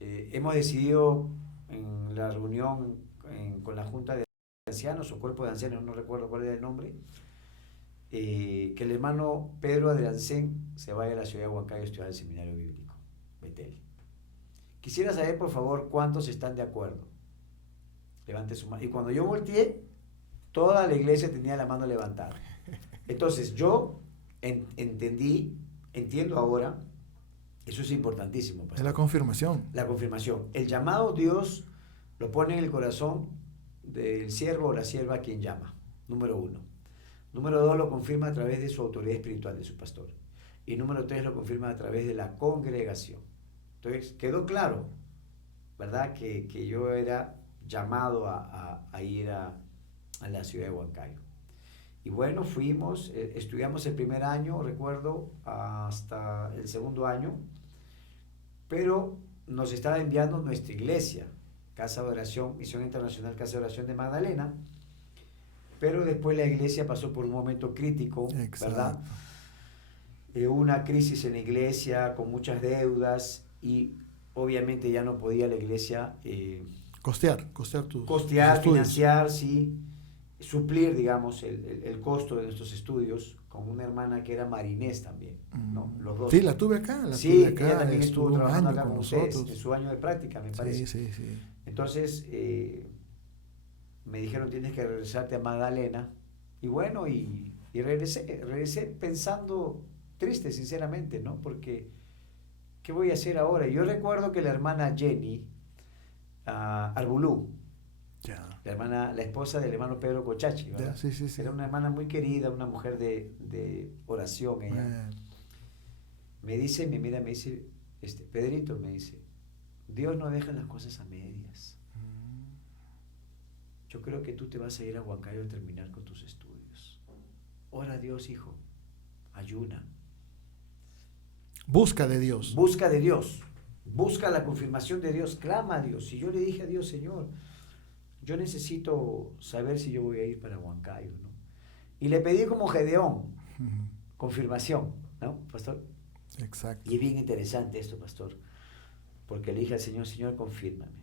hemos decidido en la reunión con la Junta de Ancianos o Cuerpo de Ancianos, no recuerdo cuál era el nombre, que el hermano Pedro Adriancén se vaya a la ciudad de Huancayo a estudiar el seminario bíblico, Betel. Quisiera saber, por favor, cuántos están de acuerdo. Levante su mano. Y cuando yo volteé, toda la iglesia tenía la mano levantada. Entonces, yo entiendo ahora, eso es importantísimo, pastor. Es la confirmación. La confirmación. El llamado Dios lo pone en el corazón del siervo o la sierva a quien llama, número 1. Número 2, lo confirma a través de su autoridad espiritual, de su pastor. Y número 3, lo confirma a través de la congregación. Entonces, quedó claro, ¿verdad? Que yo era llamado a ir a la ciudad de Huancayo. Y bueno, fuimos, estudiamos el primer año, recuerdo, hasta el segundo año, pero nos estaba enviando nuestra iglesia, Casa de Oración, Misión Internacional Casa de Oración de Magdalena, pero después la iglesia pasó por un momento crítico, ¿verdad? Una crisis en la iglesia con muchas deudas y obviamente ya no podía la iglesia costear tus financiar, sí, suplir, digamos, el costo de nuestros estudios con una hermana que era marinés también, ¿no? Los dos. Sí, la tuve acá. Ella también estuvo trabajando acá con nosotros. ustedes en su año de práctica, me parece. Sí. Entonces, me dijeron, tienes que regresarte a Magdalena. Y bueno, y regresé pensando triste, sinceramente, ¿no? Porque, ¿qué voy a hacer ahora? Yo recuerdo que la hermana Jenny Arbulú, la esposa del hermano Pedro Cochachi, ¿verdad? Sí. Era una hermana muy querida, una mujer de oración, ella. Me dice, me dice, Pedrito, me dice, Dios no deja las cosas a medias. Yo creo que tú te vas a ir a Huancayo a terminar con tus estudios. Ora a Dios, hijo. Ayuna. Busca de Dios. Busca de Dios. Busca la confirmación de Dios. Clama a Dios. Y yo le dije a Dios, Señor, yo necesito saber si yo voy a ir para Huancayo, ¿no? Y le pedí como Gedeón, confirmación, ¿no, pastor? Exacto. Y es bien interesante esto, pastor, porque le dije al Señor, Señor, confírmame.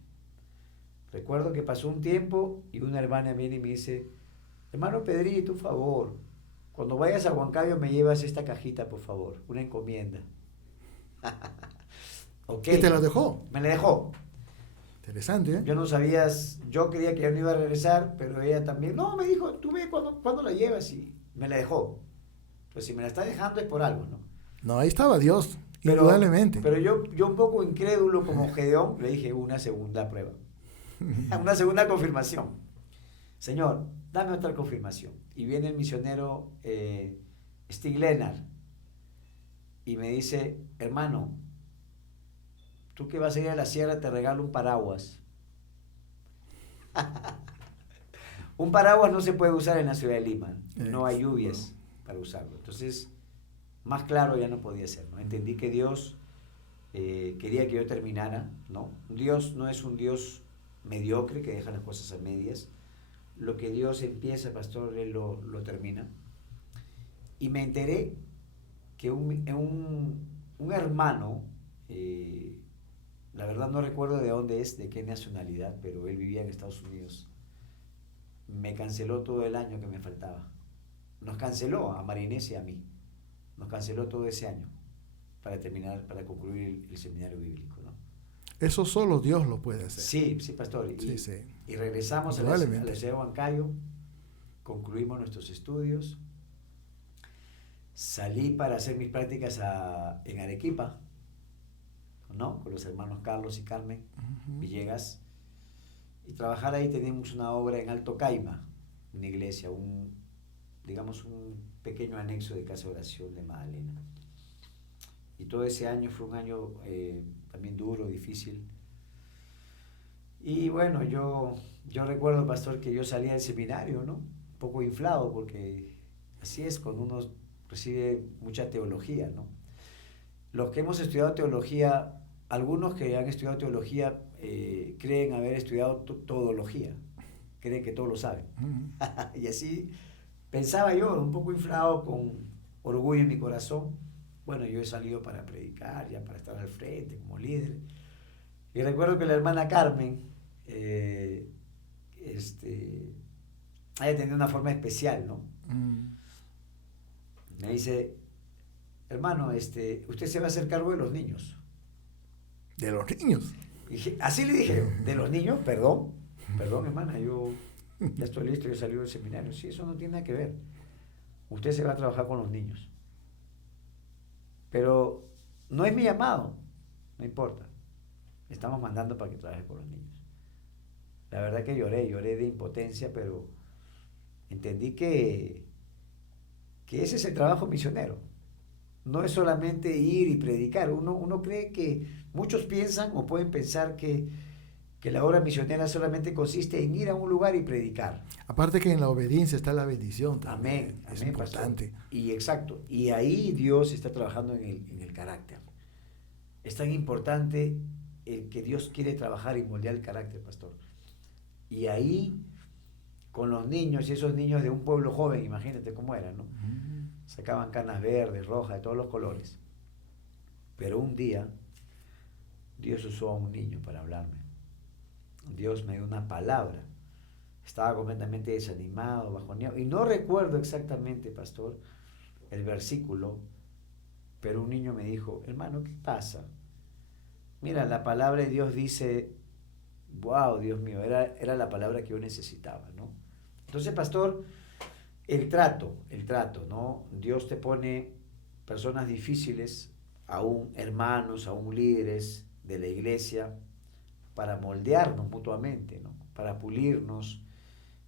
Recuerdo que pasó un tiempo y una hermana viene y me dice, hermano Pedrito, por favor, cuando vayas a Huancayo me llevas esta cajita, por favor, una encomienda. Okay. ¿Y te la dejó? Me la dejó. Interesante, ¿eh? Yo no sabía, yo creía que ya no iba a regresar, pero ella también, no, me dijo, tú ve cuándo la llevas, y me la dejó. Pues si me la está dejando es por algo, ¿no? No, ahí estaba Dios, indudablemente. Pero yo un poco incrédulo como Gedeón, le dije una segunda prueba. Una segunda confirmación. Señor, dame otra confirmación. Y viene el misionero Stig Lennart y me dice, hermano, tú que vas a ir a la sierra te regalo un paraguas. Un paraguas no se puede usar en la ciudad de Lima. No hay lluvias para usarlo. Entonces, más claro ya no podía ser, ¿no? Entendí que Dios quería que yo terminara, ¿no? Dios no es un Dios mediocre que deja las cosas a medias. Lo que Dios empieza, pastor, Él lo termina. Y me enteré que un hermano, la verdad no recuerdo de dónde es, de qué nacionalidad, pero él vivía en Estados Unidos, me canceló todo el año que me faltaba. Nos canceló a Marinés y a mí. Nos canceló todo ese año para concluir el seminario bíblico, ¿no? Eso solo Dios lo puede hacer. Sí, pastor. Y regresamos a la ciudad de Huancayo, concluimos nuestros estudios, salí para hacer mis prácticas en Arequipa, ¿no? Con los hermanos Carlos y Carmen Villegas, y trabajar ahí. Teníamos una obra en Alto Caima, una iglesia, digamos un pequeño anexo de Casa de Oración de Magdalena. Y todo ese año fue un año también duro, difícil. Y bueno, yo recuerdo, pastor, que yo salía del seminario, ¿no? Un poco inflado, porque así es cuando uno recibe mucha teología, ¿no? Los que hemos estudiado teología algunos que han estudiado teología creen haber estudiado todología, creen que todo lo saben. Y así pensaba yo, un poco inflado, con orgullo en mi corazón. Bueno, yo he salido para predicar, ya para estar al frente como líder. Y recuerdo que la hermana Carmen ella tenía una forma especial, ¿no? Me dice, hermano, usted se va a hacer cargo de los niños. ¿De los niños? Así le dije, ¿de los niños? Perdón, hermana, yo ya estoy listo, yo salí del seminario. Sí, eso no tiene nada que ver. Usted se va a trabajar con los niños. Pero no es mi llamado, no importa. Me estamos mandando para que trabaje con los niños. La verdad que lloré de impotencia, pero entendí que ese es el trabajo misionero. No es solamente ir y predicar. Uno cree que muchos piensan o pueden pensar que la obra misionera solamente consiste en ir a un lugar y predicar. Aparte que en la obediencia está la bendición Amén, también. Es importante. Pastor. Y exacto. Y ahí Dios está trabajando en el carácter. Es tan importante el que Dios quiere trabajar y moldear el carácter, pastor. Y ahí, con los niños, y esos niños de un pueblo joven, imagínate cómo eran, ¿no? Sacaban canas verdes, rojas, de todos los colores. Pero un día, Dios usó a un niño para hablarme. Dios me dio una palabra. Estaba completamente desanimado, bajoneado. Y no recuerdo exactamente, pastor, el versículo, pero un niño me dijo, hermano, ¿qué pasa? Mira, la palabra de Dios dice, wow, Dios mío, era la palabra que yo necesitaba, ¿no? Entonces, pastor, el trato, ¿no? Dios te pone personas difíciles, aún hermanos, aún líderes de la iglesia, para moldearnos mutuamente, ¿no? Para pulirnos.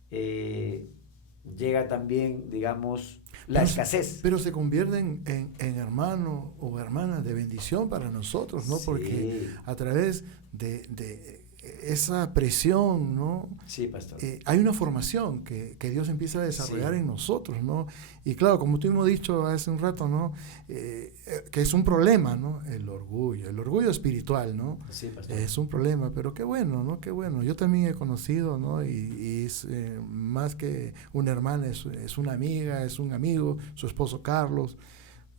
Llega también, digamos, la escasez. Pero se convierten en hermanos o hermanas de bendición para nosotros, ¿no? Sí. Porque a través de esa presión, ¿no? Sí, pastor. Hay una formación que Dios empieza a desarrollar Sí. en nosotros, ¿no? Y claro, como tú hemos dicho hace un rato, ¿no? Que es un problema, ¿no? El orgullo espiritual, ¿no? Sí, pastor. Es un problema, pero qué bueno, ¿no? Qué bueno. Yo también he conocido, ¿no? Y es más que una hermana, es una amiga, es un amigo, su esposo Carlos.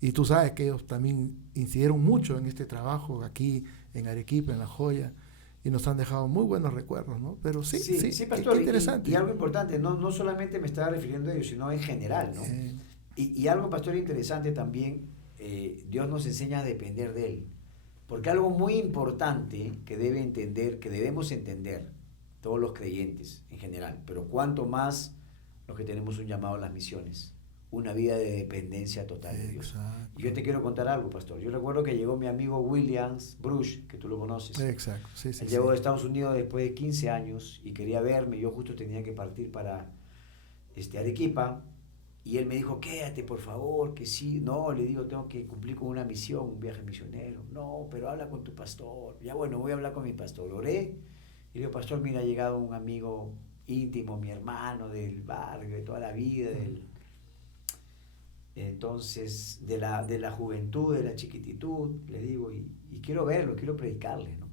Y tú sabes que ellos también incidieron mucho en este trabajo aquí en Arequipa, en La Joya. Y nos han dejado muy buenos recuerdos, ¿no? Pero sí, pastor, qué interesante. Y algo importante, no solamente me estaba refiriendo a ellos, sino en general, ¿no? Y algo, pastor, interesante también, Dios nos enseña a depender de Él. Porque algo muy importante que debemos entender, todos los creyentes en general, pero cuanto más los que tenemos un llamado a las misiones, una vida de dependencia total de Dios. Exacto. Y yo te quiero contar algo, pastor. Yo recuerdo que llegó mi amigo Williams Bruce, que tú lo conoces. Exacto, sí. Él llegó de Estados Unidos después de 15 años y quería verme. Yo justo tenía que partir para Arequipa. Y él me dijo, quédate por favor, que sí. No, le digo, tengo que cumplir con una misión, un viaje misionero. No, pero habla con tu pastor. Ya bueno, voy a hablar con mi pastor. Oré y le digo, pastor, mira, ha llegado un amigo íntimo, mi hermano del barrio, de toda la vida, entonces de la juventud, de la chiquititud, le digo, y quiero verlo, quiero predicarle, ¿no?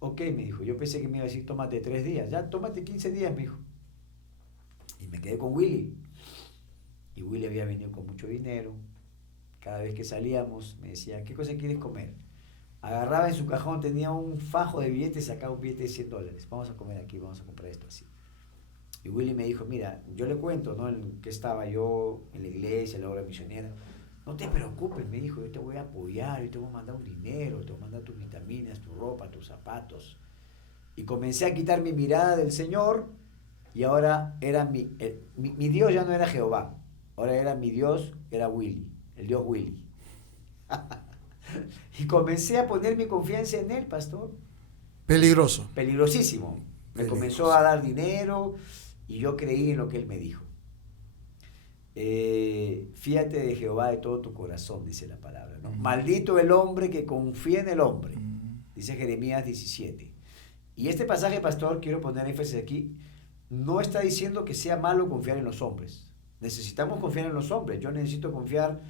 Ok, me dijo, yo pensé que me iba a decir, tómate 3 días, ya, tómate 15 días, me dijo. Y me quedé con Willy, y Willy había venido con mucho dinero. Cada vez que salíamos me decía, ¿qué cosa quieres comer? Agarraba en su cajón, tenía un fajo de billetes, sacaba un billete de $100, vamos a comer aquí, vamos a comprar esto así. Y Willy me dijo, mira, yo le cuento, ¿no? En que estaba yo en la iglesia, en la obra misionera. No te preocupes, me dijo, yo te voy a apoyar, yo te voy a mandar un dinero, te voy a mandar tus vitaminas, tu ropa, tus zapatos. Y comencé a quitar mi mirada del Señor y ahora era mi Dios ya no era Jehová, ahora era mi Dios, era Willy, el Dios Willy. Y comencé a poner mi confianza en Él, pastor. Peligroso. Peligrosísimo. Me comenzó a dar dinero y yo creí en lo que Él me dijo. Fíate de Jehová de todo tu corazón, dice la palabra, ¿no? Maldito el hombre que confía en el hombre, dice Jeremías 17. Y este pasaje, pastor, quiero poner énfasis aquí, no está diciendo que sea malo confiar en los hombres. Necesitamos confiar en los hombres. Yo necesito confiar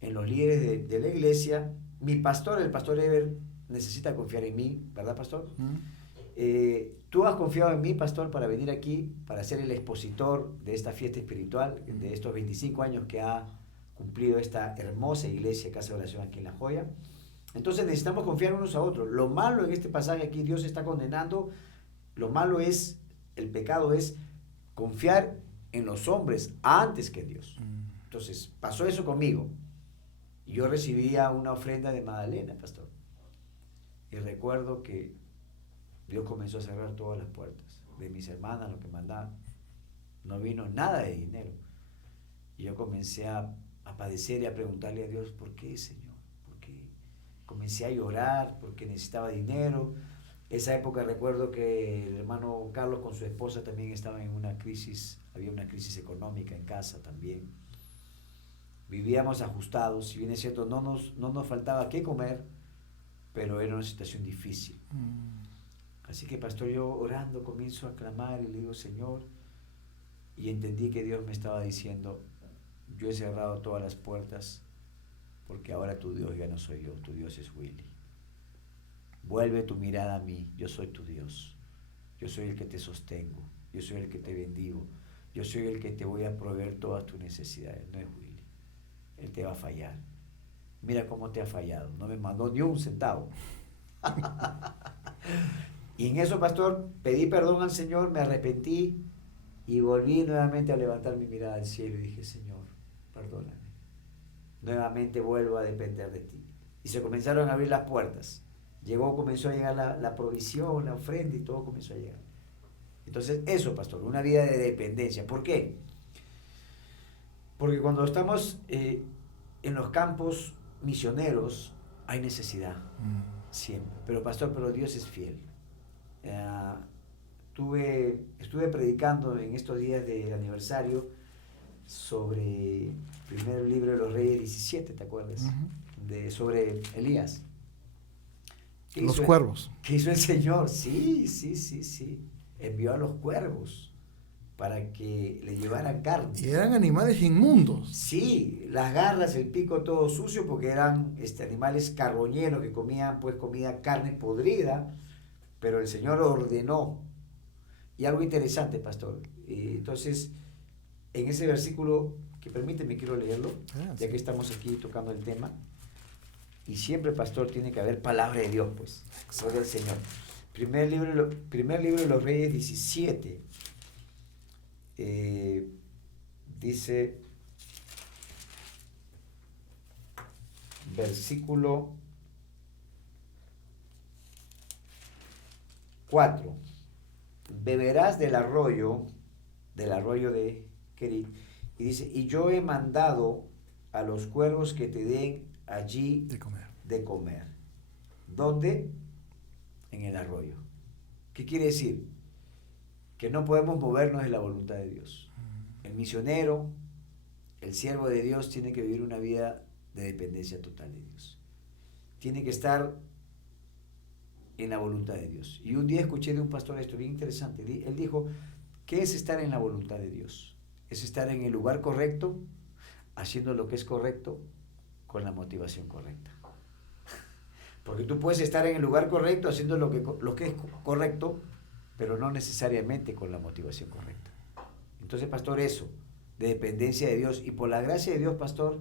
en los líderes de la iglesia, mi pastor, el pastor Ever, necesita confiar en mí, ¿verdad, pastor? Tú has confiado en mí, pastor, para venir aquí, para ser el expositor de esta fiesta espiritual, de estos 25 años que ha cumplido esta hermosa iglesia, Casa de Oración aquí en La Joya. Entonces necesitamos confiar unos a otros. Lo malo en este pasaje aquí, Dios está condenando, lo malo es, el pecado es confiar en los hombres antes que en Dios. Entonces, pasó eso conmigo. Yo recibía una ofrenda de Magdalena, pastor. Y recuerdo que Dios comenzó a cerrar todas las puertas. De mis hermanas, lo que mandaban. No vino nada de dinero. Y yo comencé a padecer y a preguntarle a Dios, ¿por qué, Señor? ¿Por qué? Comencé a llorar porque necesitaba dinero. Esa época recuerdo que el hermano Carlos con su esposa también estaban en una crisis, había una crisis económica en casa también. Vivíamos ajustados, si bien es cierto, no nos faltaba qué comer, pero era una situación difícil. Así que, pastor, yo orando comienzo a clamar y le digo, Señor, y entendí que Dios me estaba diciendo, yo he cerrado todas las puertas porque ahora tu Dios ya no soy yo, tu Dios es Willy. Vuelve tu mirada a mí, yo soy tu Dios, yo soy el que te sostengo, yo soy el que te bendigo, yo soy el que te voy a proveer todas tus necesidades, no es Willy. Él te va a fallar. Mira cómo te ha fallado. No me mandó ni un centavo. Y en eso, pastor, pedí perdón al Señor, me arrepentí y volví nuevamente a levantar mi mirada al cielo y dije, Señor, perdóname. Nuevamente vuelvo a depender de ti. Y se comenzaron a abrir las puertas. Comenzó a llegar la provisión, la ofrenda y todo comenzó a llegar. Entonces, eso, pastor, una vida de dependencia. ¿Por qué? Porque cuando estamos en los campos misioneros hay necesidad, siempre. Pero pastor, Dios es fiel. Estuve predicando en estos días de aniversario sobre el primer libro de los Reyes 17, ¿te acuerdas? Sobre Elías. Los cuervos. ¿Qué hizo el Señor? Sí. Envió a los cuervos para que le llevaran carne. Y eran animales inmundos. Sí, las garras, el pico todo sucio, porque eran animales carroñeros que comían pues carne podrida, pero el Señor ordenó. Y algo interesante, pastor. Entonces, en ese versículo, que permíteme, quiero leerlo, ya que estamos aquí tocando el tema. Y siempre, pastor, tiene que haber palabra de Dios, pues. Gloria al Señor. Primer libro de los Reyes 17. Dice, versículo 4. Beberás del arroyo de Kerit. Y dice, y yo he mandado a los cuervos que te den allí de comer. ¿Dónde? En el arroyo. ¿Qué quiere decir? Que no podemos movernos de la voluntad de Dios. El misionero, el siervo de Dios, tiene que vivir una vida de dependencia total de Dios. Tiene que estar en la voluntad de Dios. Y un día escuché de un pastor esto bien interesante. Él dijo, ¿qué es estar en la voluntad de Dios? Es estar en el lugar correcto, haciendo lo que es correcto, con la motivación correcta. Porque tú puedes estar en el lugar correcto, haciendo lo que es correcto, pero no necesariamente con la motivación correcta. Entonces, pastor, eso, de dependencia de Dios. Y por la gracia de Dios, pastor,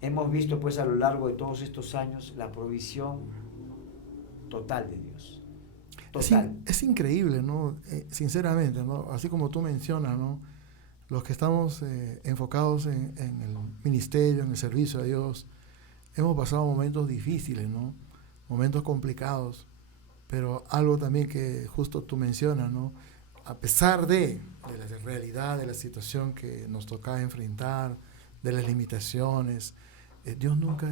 hemos visto pues a lo largo de todos estos años la provisión total de Dios. Total. Es increíble, ¿no? Sinceramente, ¿no? Así como tú mencionas, ¿no? Los que estamos enfocados en el ministerio, en el servicio a Dios, hemos pasado momentos difíciles, ¿no? Momentos complicados, pero algo también que justo tú mencionas, ¿no? A pesar de la realidad, de la situación que nos toca enfrentar, de las limitaciones, Dios nunca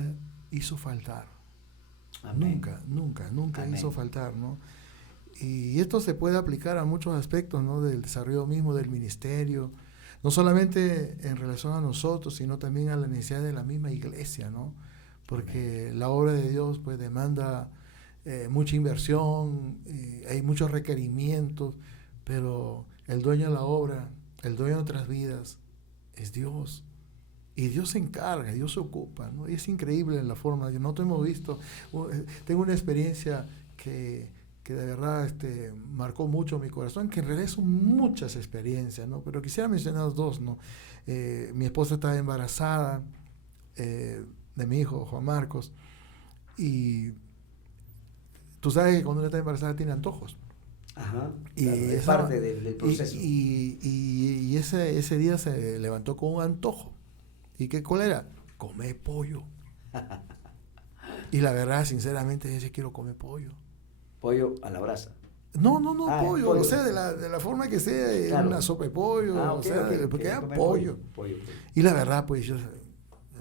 hizo faltar. Amén. Nunca Amén. Hizo faltar, ¿no? Y esto se puede aplicar a muchos aspectos, ¿no? Del desarrollo mismo del ministerio, no solamente en relación a nosotros, sino también a la necesidad de la misma iglesia, ¿no? Porque Amén. La obra de Dios pues demanda mucha inversión, hay muchos requerimientos, pero el dueño de la obra, el dueño de nuestras vidas es Dios. Y Dios se encarga, Dios se ocupa, ¿no? Y es increíble la forma, que nosotros hemos visto. Tengo una experiencia que de verdad marcó mucho mi corazón, que en realidad son muchas experiencias, ¿no? Pero quisiera mencionar dos, ¿no? Mi esposa estaba embarazada de mi hijo, Juan Marcos, y tú sabes que cuando una está embarazada tiene antojos. Ajá, Y claro, es parte del proceso. Y ese día se levantó con un antojo. ¿Y cuál era? Comer pollo. Y la verdad, sinceramente, ella quiero comer pollo. Pollo a la brasa. No, pollo, pollo. O sea, de la forma que sea, claro. Una sopa de pollo, Okay, porque era pollo. Y la verdad, pues yo,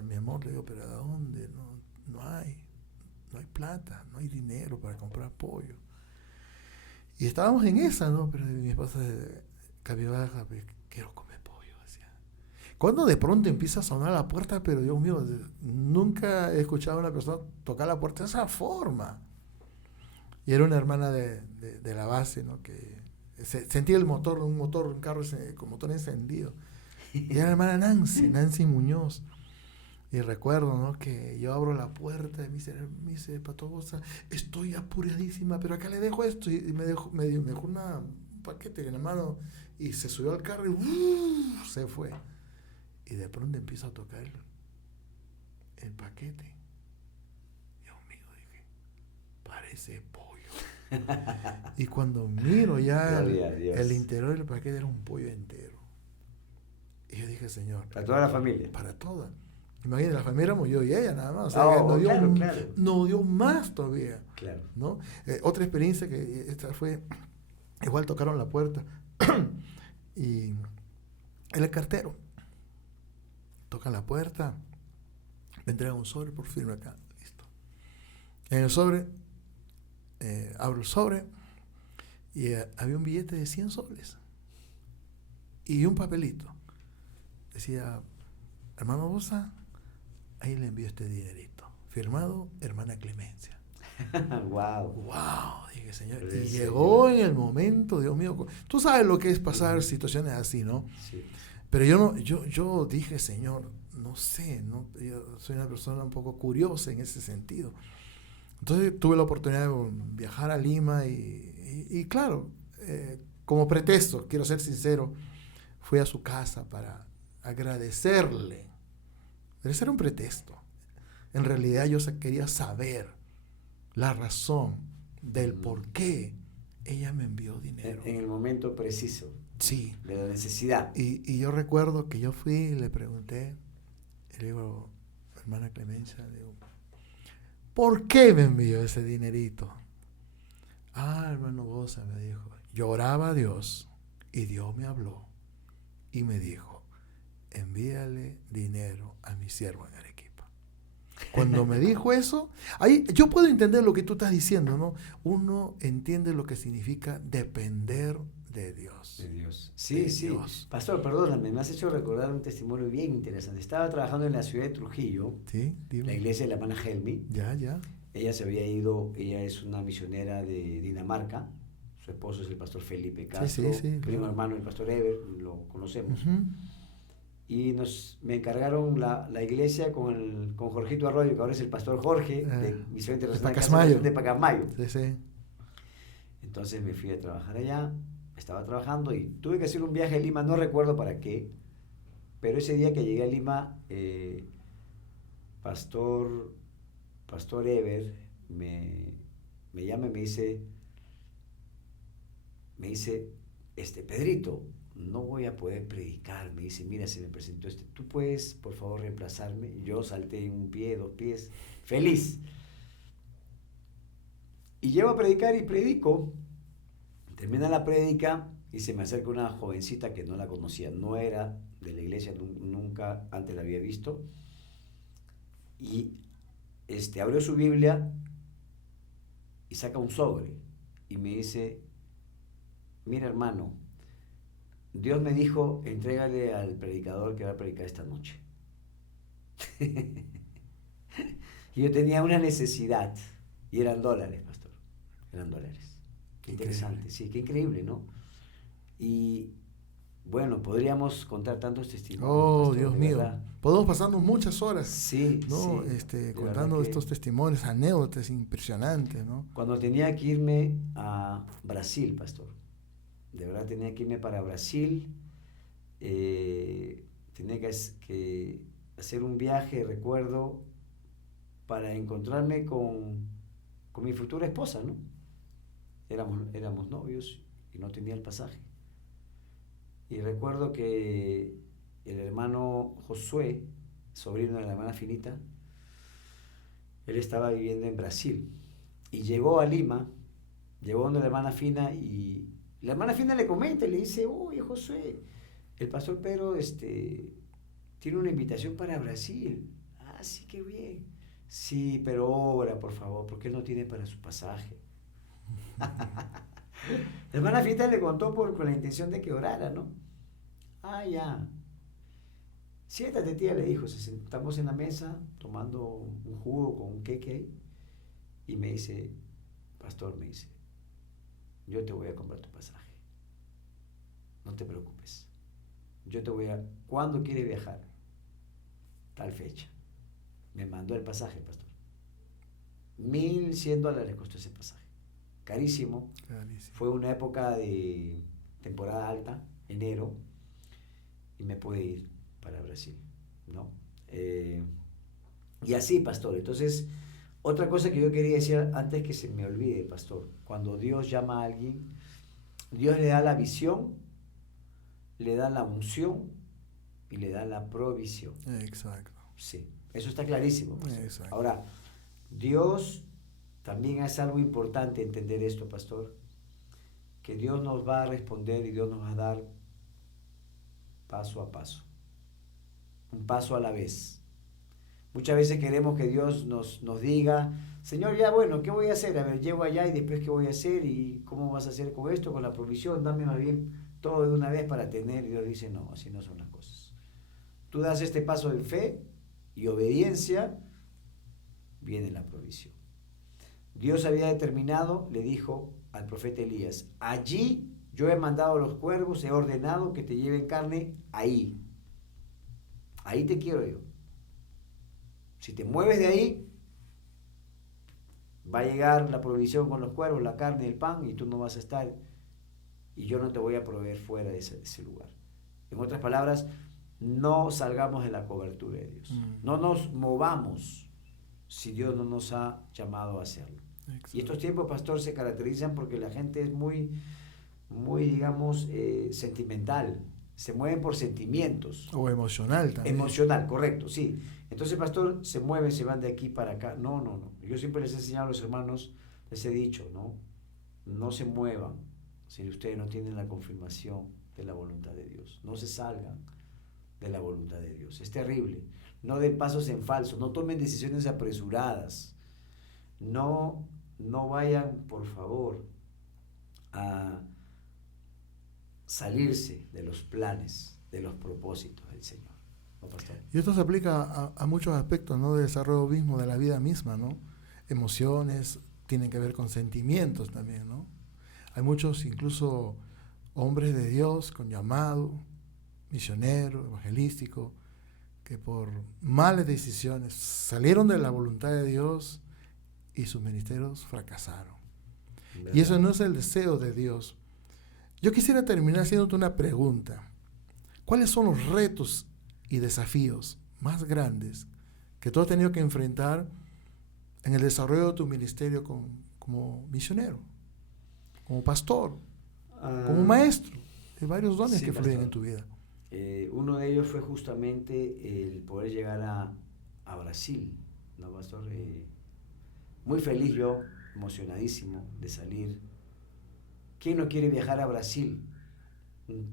mi amor, le digo, pero ¿a dónde? No hay plata, no hay dinero para comprar pollo. Y estábamos en esa, ¿no? Pero mi esposa, cabizbaja, pues, quiero comer pollo, decía. Cuando de pronto empieza a sonar la puerta, pero Dios mío, nunca he escuchado a una persona tocar la puerta de esa forma. Y era una hermana de la base, ¿no? Que sentía un carro con motor encendido. Y era la hermana Nancy Muñoz. Y recuerdo, ¿no? Que yo abro la puerta y me dice Pastor Bosa, estoy apuradísima, pero acá le dejo esto. Y me dejó un paquete en la mano y se subió al carro y se fue. Y de pronto empieza a tocar el paquete. Dios mío, dije, parece pollo. Y cuando miro ya el interior del paquete era un pollo entero. Y yo dije, Señor. Para toda la familia. Para toda. Imagínate, la familia éramos yo y ella nada más. O sea, claro. No dio más todavía. Claro. ¿No? Otra experiencia que esta fue, igual tocaron la puerta y el cartero toca la puerta, me entrega un sobre, por firme acá, listo. En el sobre, abro el sobre y había un billete de 100 soles y un papelito. Decía, hermano Bosa, ahí le envío este dinerito. Firmado, hermana Clemencia. Wow, dije, Señor. Y llegó en el momento, Dios mío. Tú sabes lo que es pasar situaciones así, ¿no? Sí. Pero yo dije, Señor, no sé, ¿no? Yo soy una persona un poco curiosa en ese sentido. Entonces tuve la oportunidad de viajar a Lima y claro, como pretexto, quiero ser sincero, fui a su casa para agradecerle. Pero ese era un pretexto. En realidad yo quería saber la razón del por qué ella me envió dinero. En el momento preciso. Sí. De la necesidad. Y yo recuerdo que yo fui y le pregunté, y le digo, hermana Clemencia, le digo, ¿por qué me envió ese dinerito? Hermano Bosa, me dijo, yo oraba a Dios y Dios me habló y me dijo, envíale dinero a mi siervo en Arequipa. Cuando me dijo eso, ahí yo puedo entender lo que tú estás diciendo, ¿no? Uno entiende lo que significa depender de Dios. De Dios. Sí. Dios. Pastor, perdóname, me has hecho recordar un testimonio bien interesante. Estaba trabajando en la ciudad de Trujillo, ¿Sí? Dime. La iglesia de la hermana Helmi. Ya. Ella se había ido, ella es una misionera de Dinamarca. Su esposo es el pastor Felipe Castro, primo hermano del pastor Ever, lo conocemos. Uh-huh. Y me encargaron la iglesia con Jorgito Arroyo, que ahora es el pastor Jorge, de Misión Internacional de Pacasmayo. Sí. Entonces me fui a trabajar allá, estaba trabajando y tuve que hacer un viaje a Lima, no recuerdo para qué, pero ese día que llegué a Lima, Pastor Ever me llama y me dice, Pedrito, no voy a poder predicar. Me dice, mira, se me presentó ¿tú puedes, por favor, reemplazarme? Yo salté en un pie, 2 pies, feliz. Y llego a predicar y predico. Termina la prédica y se me acerca una jovencita que no la conocía, no era de la iglesia, nunca antes la había visto. Y abrió su Biblia y saca un sobre y me dice, mira hermano, Dios me dijo, entrégale al predicador que va a predicar esta noche. Y yo tenía una necesidad y eran $, pastor, eran $. Qué interesante, sí, qué increíble, ¿no? Y Bueno, podríamos contar tantos testimonios, Oh, pastor, Dios de mío. verdad. Podemos pasarnos muchas horas, Sí, ¿no? sí, de verdad Contando que estos testimonios, anécdotas impresionantes, ¿no? cuando tenía que irme a Brasil, pastor, de verdad tenía que irme para Brasil, tenía que hacer un viaje, recuerdo, para encontrarme con mi futura esposa, ¿no? Éramos novios y no tenía el pasaje. Y recuerdo que el hermano Josué, sobrino de la hermana Finita, él estaba viviendo en Brasil y llegó a Lima, llegó donde la hermana Fina y la hermana Fina le comenta y le dice, oye Josué, el pastor Pedro tiene una invitación para Brasil. Ah, sí, qué bien. Sí, pero ora, por favor, porque él no tiene para su pasaje. La hermana Fina le contó con la intención de que orara, ¿no? Ah, ya. Siéntate, tía, le dijo. Estamos en la mesa tomando un jugo con un queque y me dice, pastor, me dice, yo te voy a comprar tu pasaje. No te preocupes. Yo te voy a... ¿Cuándo quieres viajar? Tal fecha. Me mandó el pasaje, pastor. $1,100 costó ese pasaje. Carísimo. Carísimo. Fue una época de temporada alta, enero, y me pude ir para Brasil, ¿no? Y así, pastor. Entonces, otra cosa que yo quería decir antes que se me olvide, pastor, cuando Dios llama a alguien, Dios le da la visión, le da la unción y le da la provisión. Exacto. Sí, eso está clarísimo, pastor. Exacto. Ahora, Dios también es algo importante entender esto, pastor, que Dios nos va a responder y Dios nos va a dar paso a paso, un paso a la vez. Muchas veces queremos que Dios nos diga, Señor, ya bueno, ¿qué voy a hacer? A ver, llego allá y después ¿qué voy a hacer? ¿Y cómo vas a hacer con esto, con la provisión? Dame más bien todo de una vez para tener. Y Dios dice, no, así no son las cosas. Tú das este paso de fe y obediencia, viene la provisión. Dios había determinado, le dijo al profeta Elías, allí yo he mandado a los cuervos, he ordenado que te lleven carne ahí. Ahí te quiero yo. Si te mueves de ahí, va a llegar la provisión con los cuervos, la carne, el pan, y tú no vas a estar, y yo no te voy a proveer fuera de ese lugar. En otras palabras, no salgamos de la cobertura de Dios. No nos movamos si Dios no nos ha llamado a hacerlo. Exacto. Y estos tiempos, pastor, se caracterizan porque la gente es muy, digamos, sentimental. Se mueven por sentimientos. O emocional también. Emocional, correcto, sí. Entonces, pastor, se mueven, se van de aquí para acá. No. Yo siempre les he enseñado a los hermanos, les he dicho, no se muevan si ustedes no tienen la confirmación de la voluntad de Dios. No se salgan de la voluntad de Dios. Es terrible. No den pasos en falso, no tomen decisiones apresuradas. No vayan, por favor, a salirse de los planes, de los propósitos del Señor. ¿No, pastor? Y esto se aplica a muchos aspectos, ¿no? De desarrollo mismo de la vida misma, ¿no? Emociones, tienen que ver con sentimientos también, ¿no? Hay muchos, incluso hombres de Dios con llamado, misionero, evangelístico, que por malas decisiones salieron de la voluntad de Dios y sus ministerios fracasaron. ¿Verdad? Y eso no es el deseo de Dios. Yo quisiera terminar haciéndote una pregunta. ¿Cuáles son los retos y desafíos más grandes que tú has tenido que enfrentar en el desarrollo de tu ministerio como misionero, como pastor, como maestro, de varios dones que fluyen en tu vida? Uno de ellos fue justamente el poder llegar a Brasil, ¿no, pastor? Muy feliz yo, emocionadísimo de salir. ¿Quién no quiere viajar a Brasil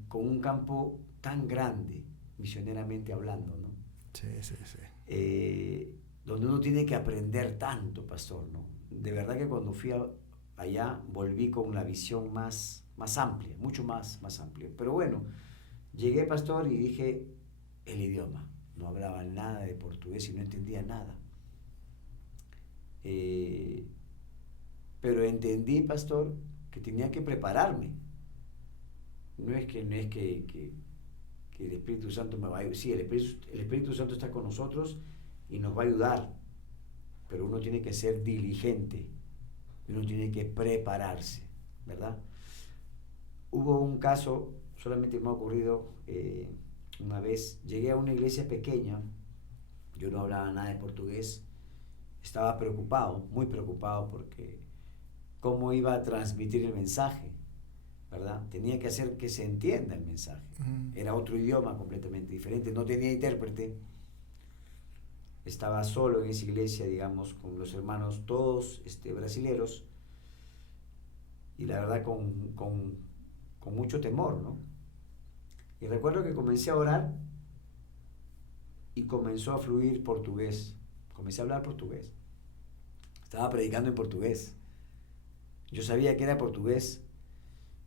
con un campo tan grande, misioneramente hablando, ¿no? Sí. Donde uno tiene que aprender tanto, pastor, ¿no? De verdad que cuando fui allá volví con la visión más amplia, mucho más amplia. Pero bueno, llegué, pastor, y dije el idioma. No hablaba nada de portugués y no entendía nada. Pero entendí, pastor, que tenía que prepararme. No es que que el Espíritu Santo me va a ayudar. Sí, el Espíritu Santo está con nosotros y nos va a ayudar, pero uno tiene que ser diligente, uno tiene que prepararse, ¿verdad? Hubo un caso, solamente me ha ocurrido una vez, llegué a una iglesia pequeña, yo no hablaba nada de portugués, estaba preocupado, muy preocupado, porque cómo iba a transmitir el mensaje, ¿verdad? Tenía que hacer que se entienda el mensaje. Era otro idioma completamente diferente, no tenía intérprete. Estaba solo en esa iglesia, digamos, con los hermanos todos brasileros, y la verdad con mucho temor, ¿no? Y recuerdo que comencé a orar y comenzó a fluir portugués. Comencé a hablar portugués. Estaba predicando en portugués. Yo sabía que era portugués.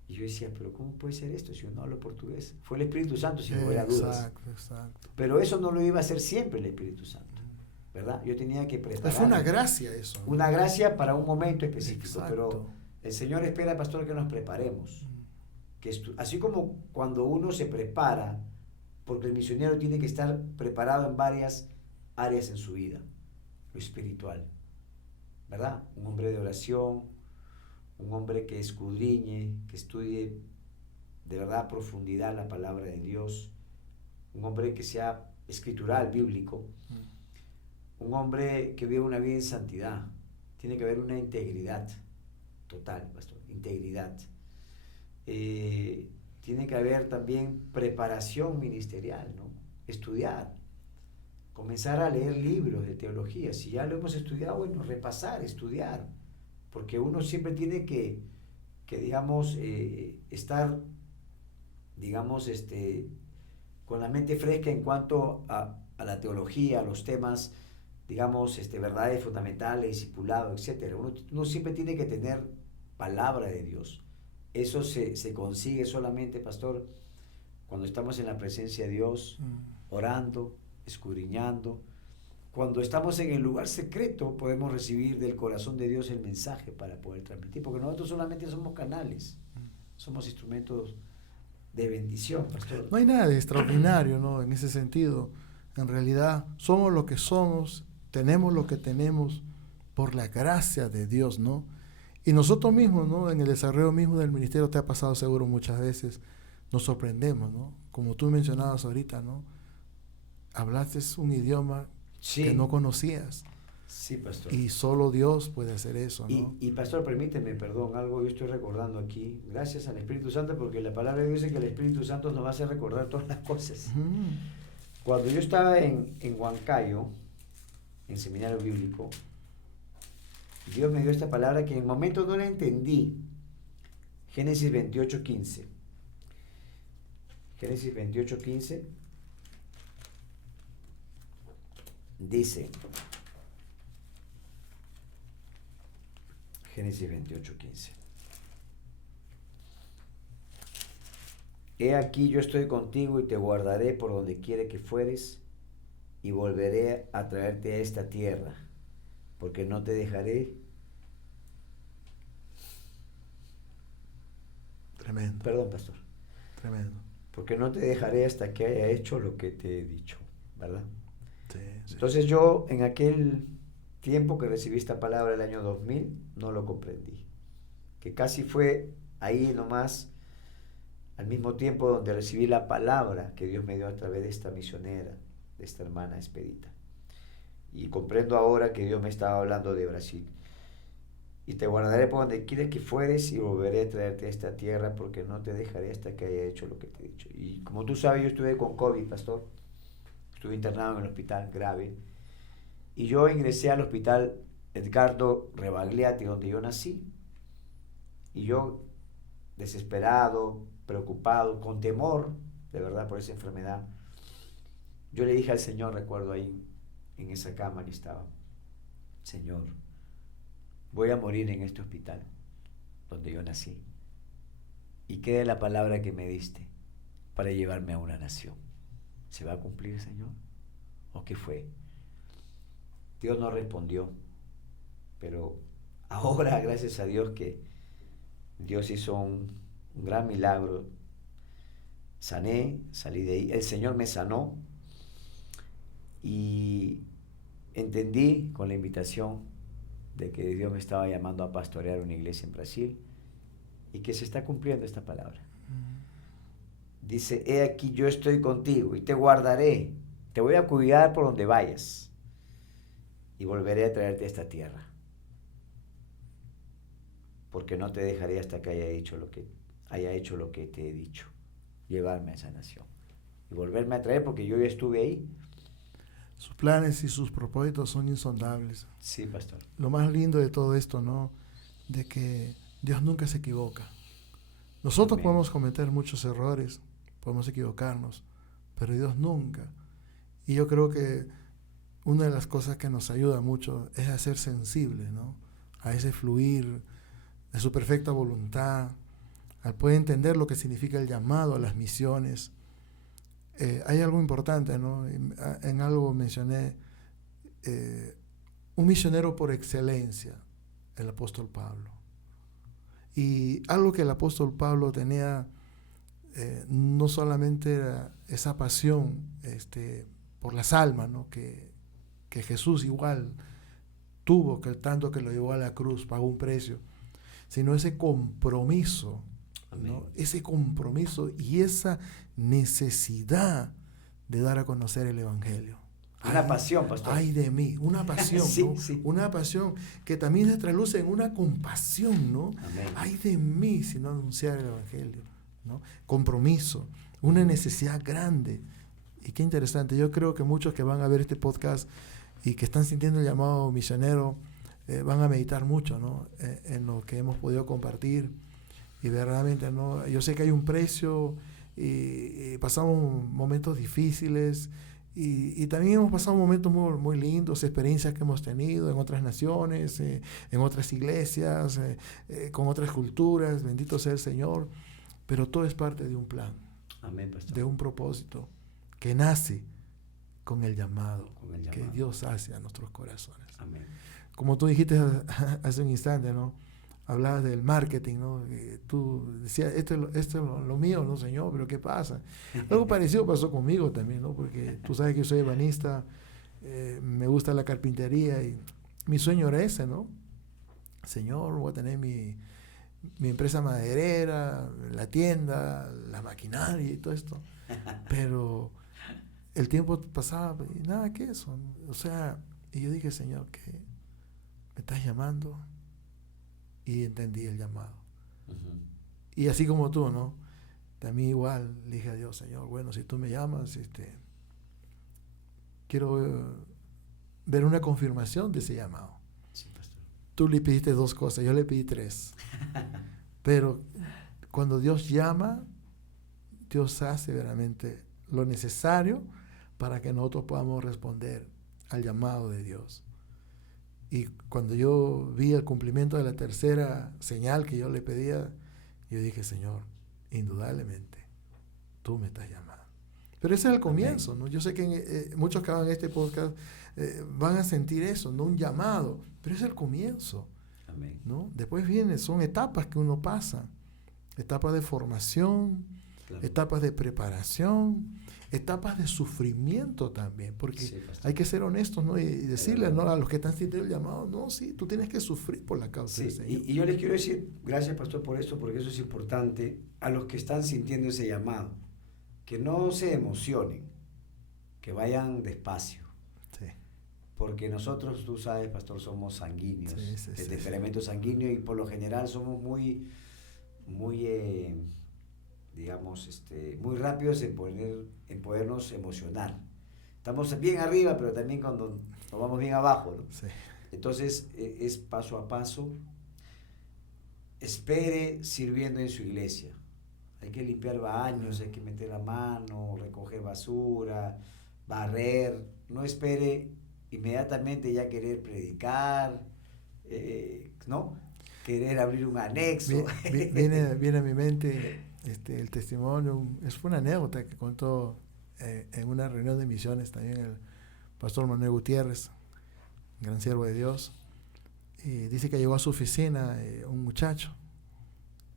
Y yo decía, pero ¿cómo puede ser esto si yo no hablo portugués? Fue el Espíritu Santo, sin lugar a dudas. Exacto. Pero eso no lo iba a hacer siempre el Espíritu Santo, ¿verdad? Yo tenía que preparar. Fue una gracia eso. Una gracia para un momento específico. Exacto. Pero el Señor espera, pastor, que nos preparemos. Así como cuando uno se prepara, porque el misionero tiene que estar preparado en varias áreas en su vida, lo espiritual, ¿verdad? Un hombre de oración, un hombre que escudriñe, que estudie de verdad a profundidad la palabra de Dios, un hombre que sea escritural, bíblico, un hombre que viva una vida en santidad. Tiene que haber una integridad total, pastor, integridad. Tiene que haber también preparación ministerial, ¿no? Estudiar, comenzar a leer libros de teología. Si ya lo hemos estudiado, bueno, repasar, estudiar, porque uno siempre tiene que digamos, estar, digamos, con la mente fresca en cuanto a la teología, a los temas, digamos, verdades fundamentales, discipulado, etc. Uno siempre tiene que tener palabra de Dios. Eso se consigue solamente, pastor, cuando estamos en la presencia de Dios, orando, escudriñando. Cuando estamos en el lugar secreto, podemos recibir del corazón de Dios el mensaje para poder transmitir, porque nosotros solamente somos canales, somos instrumentos de bendición, pastor. No hay nada de extraordinario, ¿no? En ese sentido. En realidad, somos lo que somos, tenemos lo que tenemos por la gracia de Dios, ¿no? Y nosotros mismos, ¿no? En el desarrollo mismo del ministerio, te ha pasado seguro muchas veces, nos sorprendemos, ¿no? Como tú mencionabas ahorita, ¿no? Hablaste un idioma que no conocías. Sí, pastor. Y solo Dios puede hacer eso, ¿no? Y pastor, permíteme, perdón, algo yo estoy recordando aquí, gracias al Espíritu Santo, porque la palabra de Dios dice que el Espíritu Santo nos va a hacer recordar todas las cosas. Cuando yo estaba en Huancayo, en seminario bíblico, Dios me dio esta palabra que en el momento no la entendí. Génesis 28:15. Génesis 28:15 dice, Génesis 28:15. He aquí yo estoy contigo y te guardaré por donde quiera que fueres y volveré a traerte a esta tierra, porque no te dejaré. Tremendo. Perdón, pastor. Tremendo. Porque no te dejaré hasta que haya hecho lo que te he dicho, ¿verdad? Sí. Entonces yo en aquel tiempo que recibí esta palabra, el año 2000, no lo comprendí. Que casi fue ahí nomás, al mismo tiempo donde recibí la palabra que Dios me dio a través de esta misionera, de esta hermana expedita. Y comprendo ahora que Dios me estaba hablando de Brasil. Y te guardaré por donde quiera que fueres y volveré a traerte a esta tierra, porque no te dejaré hasta que haya hecho lo que te he dicho. Y como tú sabes, yo estuve con COVID, pastor. Estuve internado en el hospital grave. Y yo ingresé al hospital Edgardo Rebagliati, donde yo nací. Y yo, desesperado, preocupado, con temor, de verdad, por esa enfermedad, yo le dije al Señor, recuerdo ahí, en esa cama que estaba, Señor, voy a morir en este hospital donde yo nací. Y quede la palabra que me diste para llevarme a una nación. ¿Se va a cumplir, Señor? ¿O qué fue? Dios no respondió, pero ahora, gracias a Dios, que Dios hizo un gran milagro. sané, salí de ahí. El Señor me sanó y entendí con la invitación de que Dios me estaba llamando a pastorear una iglesia en Brasil y que se está cumpliendo esta palabra. Dice, he aquí yo estoy contigo y te guardaré, te voy a cuidar por donde vayas y volveré a traerte a esta tierra, porque no te dejaré hasta que haya hecho lo que te he dicho, llevarme a esa nación y volverme a traer, porque yo ya estuve ahí. Sus planes y sus propósitos son insondables. Sí, pastor. Lo más lindo de todo esto, ¿no? De que Dios nunca se equivoca. Nosotros Amén. podemos cometer muchos errores, podemos equivocarnos, pero Dios nunca. Y yo creo que una de las cosas que nos ayuda mucho es a ser sensibles, ¿no? A ese fluir de su perfecta voluntad, al poder entender lo que significa el llamado a las misiones. Hay algo importante, ¿no? En algo mencioné, un misionero por excelencia, el apóstol Pablo. Y algo que el apóstol Pablo tenía, no solamente era esa pasión por las almas, ¿no? que Jesús igual tuvo, que tanto que lo llevó a la cruz, pagó un precio, sino ese compromiso, ¿no? Ese compromiso y esa necesidad de dar a conocer el Evangelio. Una pasión, pastor. Ay de mí, una pasión, sí, ¿no? Sí. Una pasión que también se traduce en una compasión, ¿no? Amén. Ay de mí si no anunciar el Evangelio, ¿no? Compromiso, una necesidad grande. Y qué interesante, yo creo que muchos que van a ver este podcast y que están sintiendo el llamado misionero, van a meditar mucho, ¿no? En lo que hemos podido compartir. Y verdaderamente, ¿no? Yo sé que hay un precio y pasamos momentos difíciles y también hemos pasado momentos muy, muy lindos, experiencias que hemos tenido en otras naciones, en otras iglesias, con otras culturas, bendito sea el Señor, pero todo es parte de un plan. Amén, pastor. De un propósito que nace con el llamado que Dios hace a nuestros corazones. Amén. Como tú dijiste hace un instante, ¿no? Hablabas del marketing, ¿no? Tú decías, esto es lo mío, ¿no, Señor? Pero ¿qué pasa? Algo parecido pasó conmigo también, ¿no? Porque tú sabes que yo soy ebanista, me gusta la carpintería y mi sueño era ese, ¿no? Señor, voy a tener mi empresa maderera, la tienda, la maquinaria y todo esto. Pero el tiempo pasaba y nada que eso. O sea, y yo dije, Señor, que me estás llamando. Y entendí el llamado. Uh-huh. Y así como tú, ¿no? También igual le dije a Dios, Señor, bueno, si tú me llamas, quiero ver una confirmación de ese llamado. Sí, pastor. Tú le pediste 2 cosas, yo le pedí 3. Pero cuando Dios llama, Dios hace verdaderamente lo necesario para que nosotros podamos responder al llamado de Dios. Y cuando yo vi el cumplimiento de la tercera señal que yo le pedía, yo dije, Señor, indudablemente, tú me estás llamando. Pero ese es el comienzo, ¿no? Yo sé que muchos que hagan este podcast van a sentir eso, no un llamado, pero es el comienzo. Amén. ¿No? Después son etapas que uno pasa, etapas de formación, claro. Etapas de preparación, etapas de sufrimiento también, porque sí, hay que ser honestos, ¿no? Y decirles, ¿no? A los que están sintiendo el llamado, no, sí, tú tienes que sufrir por la causa del Señor. Y yo les quiero decir, gracias pastor por esto, porque eso es importante, a los que están sintiendo ese llamado, que no se emocionen, que vayan despacio. Sí. Porque nosotros, tú sabes, pastor, somos sanguíneos, de temperamento sanguíneo, y por lo general somos muy digamos, muy rápidos en podernos emocionar. Estamos bien arriba, pero también cuando nos vamos bien abajo, ¿no? Sí. Entonces, es paso a paso. Espere sirviendo en su iglesia. Hay que limpiar baños, hay que meter la mano, recoger basura, barrer. No espere inmediatamente ya querer predicar, ¿no? Querer abrir un anexo. Viene a mi mente el testimonio, fue una anécdota que contó en una reunión de misiones también el pastor Manuel Gutiérrez, gran siervo de Dios, y dice que llegó a su oficina un muchacho,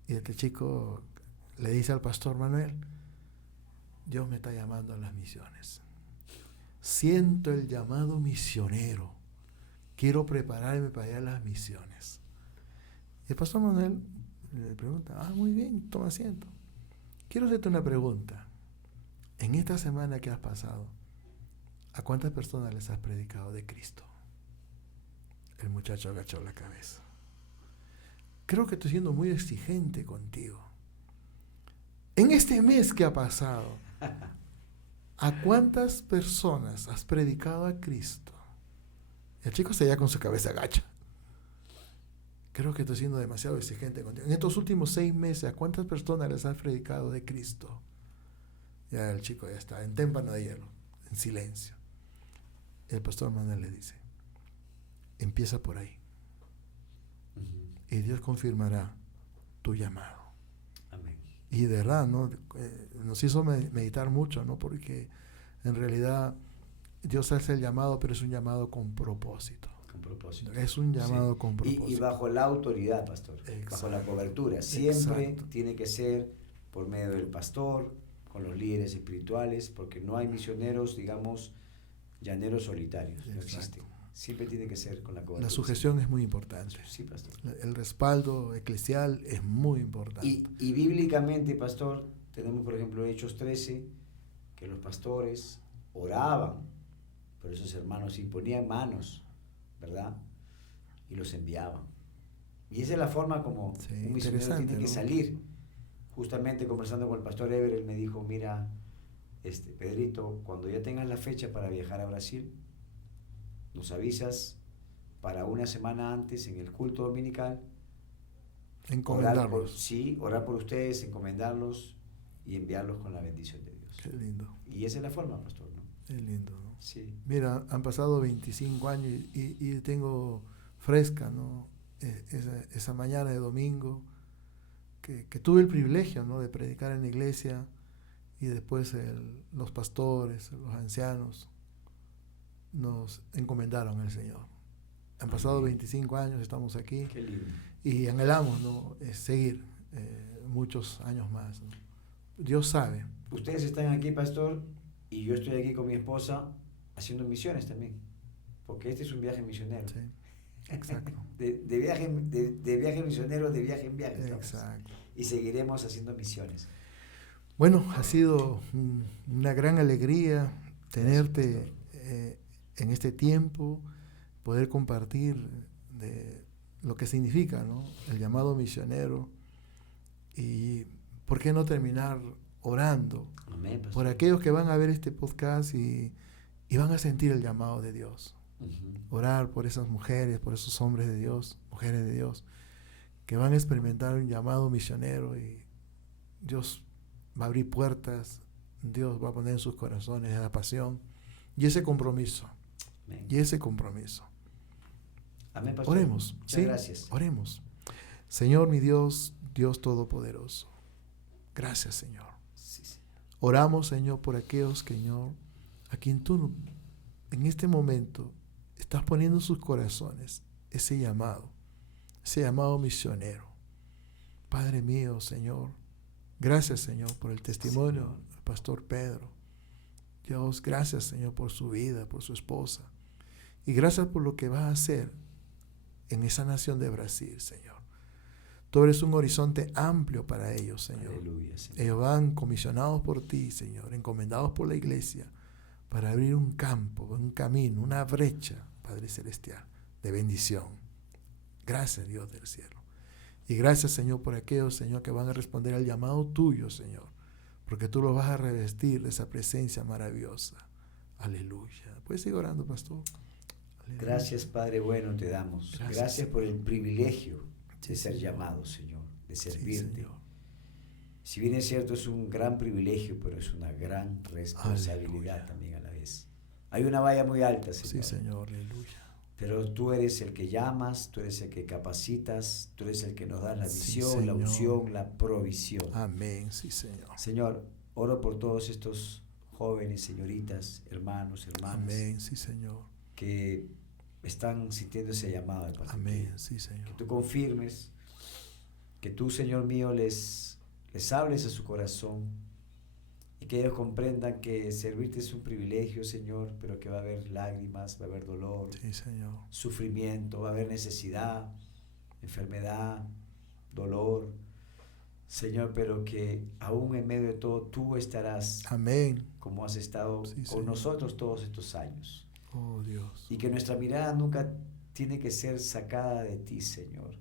y este chico le dice al pastor Manuel, Dios me está llamando a las misiones. Siento el llamado misionero. Quiero prepararme para ir a las misiones. Y el pastor Manuel le pregunta, muy bien, toma asiento. Quiero hacerte una pregunta. En esta semana que has pasado, ¿a cuántas personas les has predicado de Cristo? El muchacho agachó la cabeza. Creo que estoy siendo muy exigente contigo. En este mes que ha pasado, ¿a cuántas personas has predicado a Cristo? El chico se con su cabeza agacha. Creo que estoy siendo demasiado exigente contigo. En estos últimos 6 meses, ¿a cuántas personas les has predicado de Cristo? Ya el chico ya está en témpano de hielo, en silencio. El pastor Manuel le dice, empieza por ahí. Y Dios confirmará tu llamado. Amén. Y de verdad, ¿no? Nos hizo meditar mucho, ¿no? Porque en realidad Dios hace el llamado, pero es un llamado con propósito. Con propósito. Es un llamado con propósito. Y bajo la autoridad, pastor. Exacto. Bajo la cobertura. Siempre Exacto. tiene que ser por medio del pastor, con los líderes espirituales, porque no hay misioneros, digamos, llaneros solitarios. Exacto. No existen. Siempre tiene que ser con la cobertura. La sujeción es muy importante. Sí, pastor. El respaldo eclesial es muy importante. Y bíblicamente, pastor, tenemos por ejemplo Hechos 13, que los pastores oraban, pero esos hermanos imponían manos, ¿verdad? Y los enviaban. Y esa es la forma como un misionero tiene que salir. Justamente conversando con el pastor Ever, él me dijo, mira, Pedrito, cuando ya tengas la fecha para viajar a Brasil, nos avisas para una semana antes en el culto dominical. Encomendarlos. Orar por ustedes, encomendarlos y enviarlos con la bendición de Dios. Qué lindo. Y esa es la forma, pastor, ¿no? Qué lindo, ¿no? Sí. Mira, han pasado 25 años y tengo fresca, ¿no? Esa mañana de domingo que tuve el privilegio, ¿no? De predicar en la iglesia y después los pastores, los ancianos nos encomendaron al Señor. Han pasado 25 años, estamos aquí. Qué lindo. Y anhelamos, ¿no? Seguir muchos años más, ¿no? Dios sabe. Ustedes están aquí, pastor, y yo estoy aquí con mi esposa haciendo misiones también, porque este es un viaje misionero. Sí, exacto. de viaje misionero, de viaje en viaje. Exacto. Y seguiremos haciendo misiones. Bueno, ha sido una gran alegría tenerte en este tiempo, poder compartir de lo que significa, ¿no? El llamado misionero. Y ¿por qué no terminar orando? Amén, por aquellos que van a ver este podcast y van a sentir el llamado de Dios? Orar por esas mujeres, por esos hombres de Dios, mujeres de Dios, que van a experimentar un llamado misionero y Dios va a abrir puertas, Dios va a poner en sus corazones la pasión y ese compromiso. Amén. Y ese compromiso. Amén, pastor. Oremos. ¿Sí? Gracias. Oremos. Señor, mi Dios, Dios Todopoderoso. Gracias, Señor. Sí, Señor. Oramos, Señor, por aquellos, Señor, a quien tú en este momento estás poniendo en sus corazones ese llamado misionero. Padre mío, Señor, gracias, Señor, por el testimonio del pastor Pedro. Dios, gracias, Señor, por su vida, por su esposa. Y gracias por lo que va a hacer en esa nación de Brasil, Señor. Tú eres un horizonte amplio para ellos, Señor. Aleluya, Señor. Ellos van comisionados por ti, Señor, encomendados por la iglesia, para abrir un campo, un camino, una brecha, Padre Celestial, de bendición. Gracias, Dios del cielo. Y gracias, Señor, por aquellos, Señor, que van a responder al llamado tuyo, Señor, porque tú los vas a revestir de esa presencia maravillosa. Aleluya. ¿Puedes seguir orando, pastor? Aleluya. Gracias, Padre bueno, te damos. Gracias por el privilegio de ser llamado, Señor, de servirte. Sí, si bien es cierto, es un gran privilegio, pero es una gran responsabilidad. Aleluya. También a la vez. Hay una valla muy alta, Señor. Sí, Señor, aleluya. Pero tú eres el que llamas, tú eres el que capacitas, tú eres el que nos da la visión, sí, la unción, la provisión. Amén, sí, Señor. Señor, oro por todos estos jóvenes, señoritas, hermanos, hermanas. Amén, sí, Señor. Que están sintiendo ese llamado de parte Amén, tuya. sí, Señor. Que tú confirmes, que tú, Señor mío, les hables a su corazón y que ellos comprendan que servirte es un privilegio, Señor, pero que va a haber lágrimas, va a haber dolor, Sí, Señor. sufrimiento, va a haber necesidad, enfermedad, dolor, Señor, pero que aún en medio de todo tú estarás Amén. como has estado Sí, con Señor. nosotros todos estos años. Oh, Dios. Y que nuestra mirada nunca tiene que ser sacada de ti, Señor.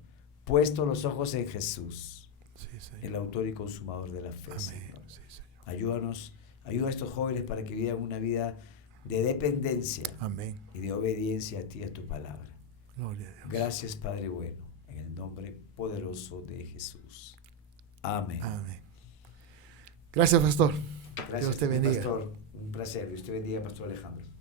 Puesto los ojos en Jesús, Sí, Señor. el autor y consumador de la fe, Amén. Señor. Sí, Señor. Ayúdanos, ayuda a estos jóvenes para que vivan una vida de dependencia Amén. y de obediencia a ti, a tu palabra. Gloria a Dios. Gracias, Padre bueno, en el nombre poderoso de Jesús. Amén. Amén. Gracias, pastor. Gracias, Dios te bendiga. Pastor. Un placer. Dios te bendiga, Pastor Alejandro.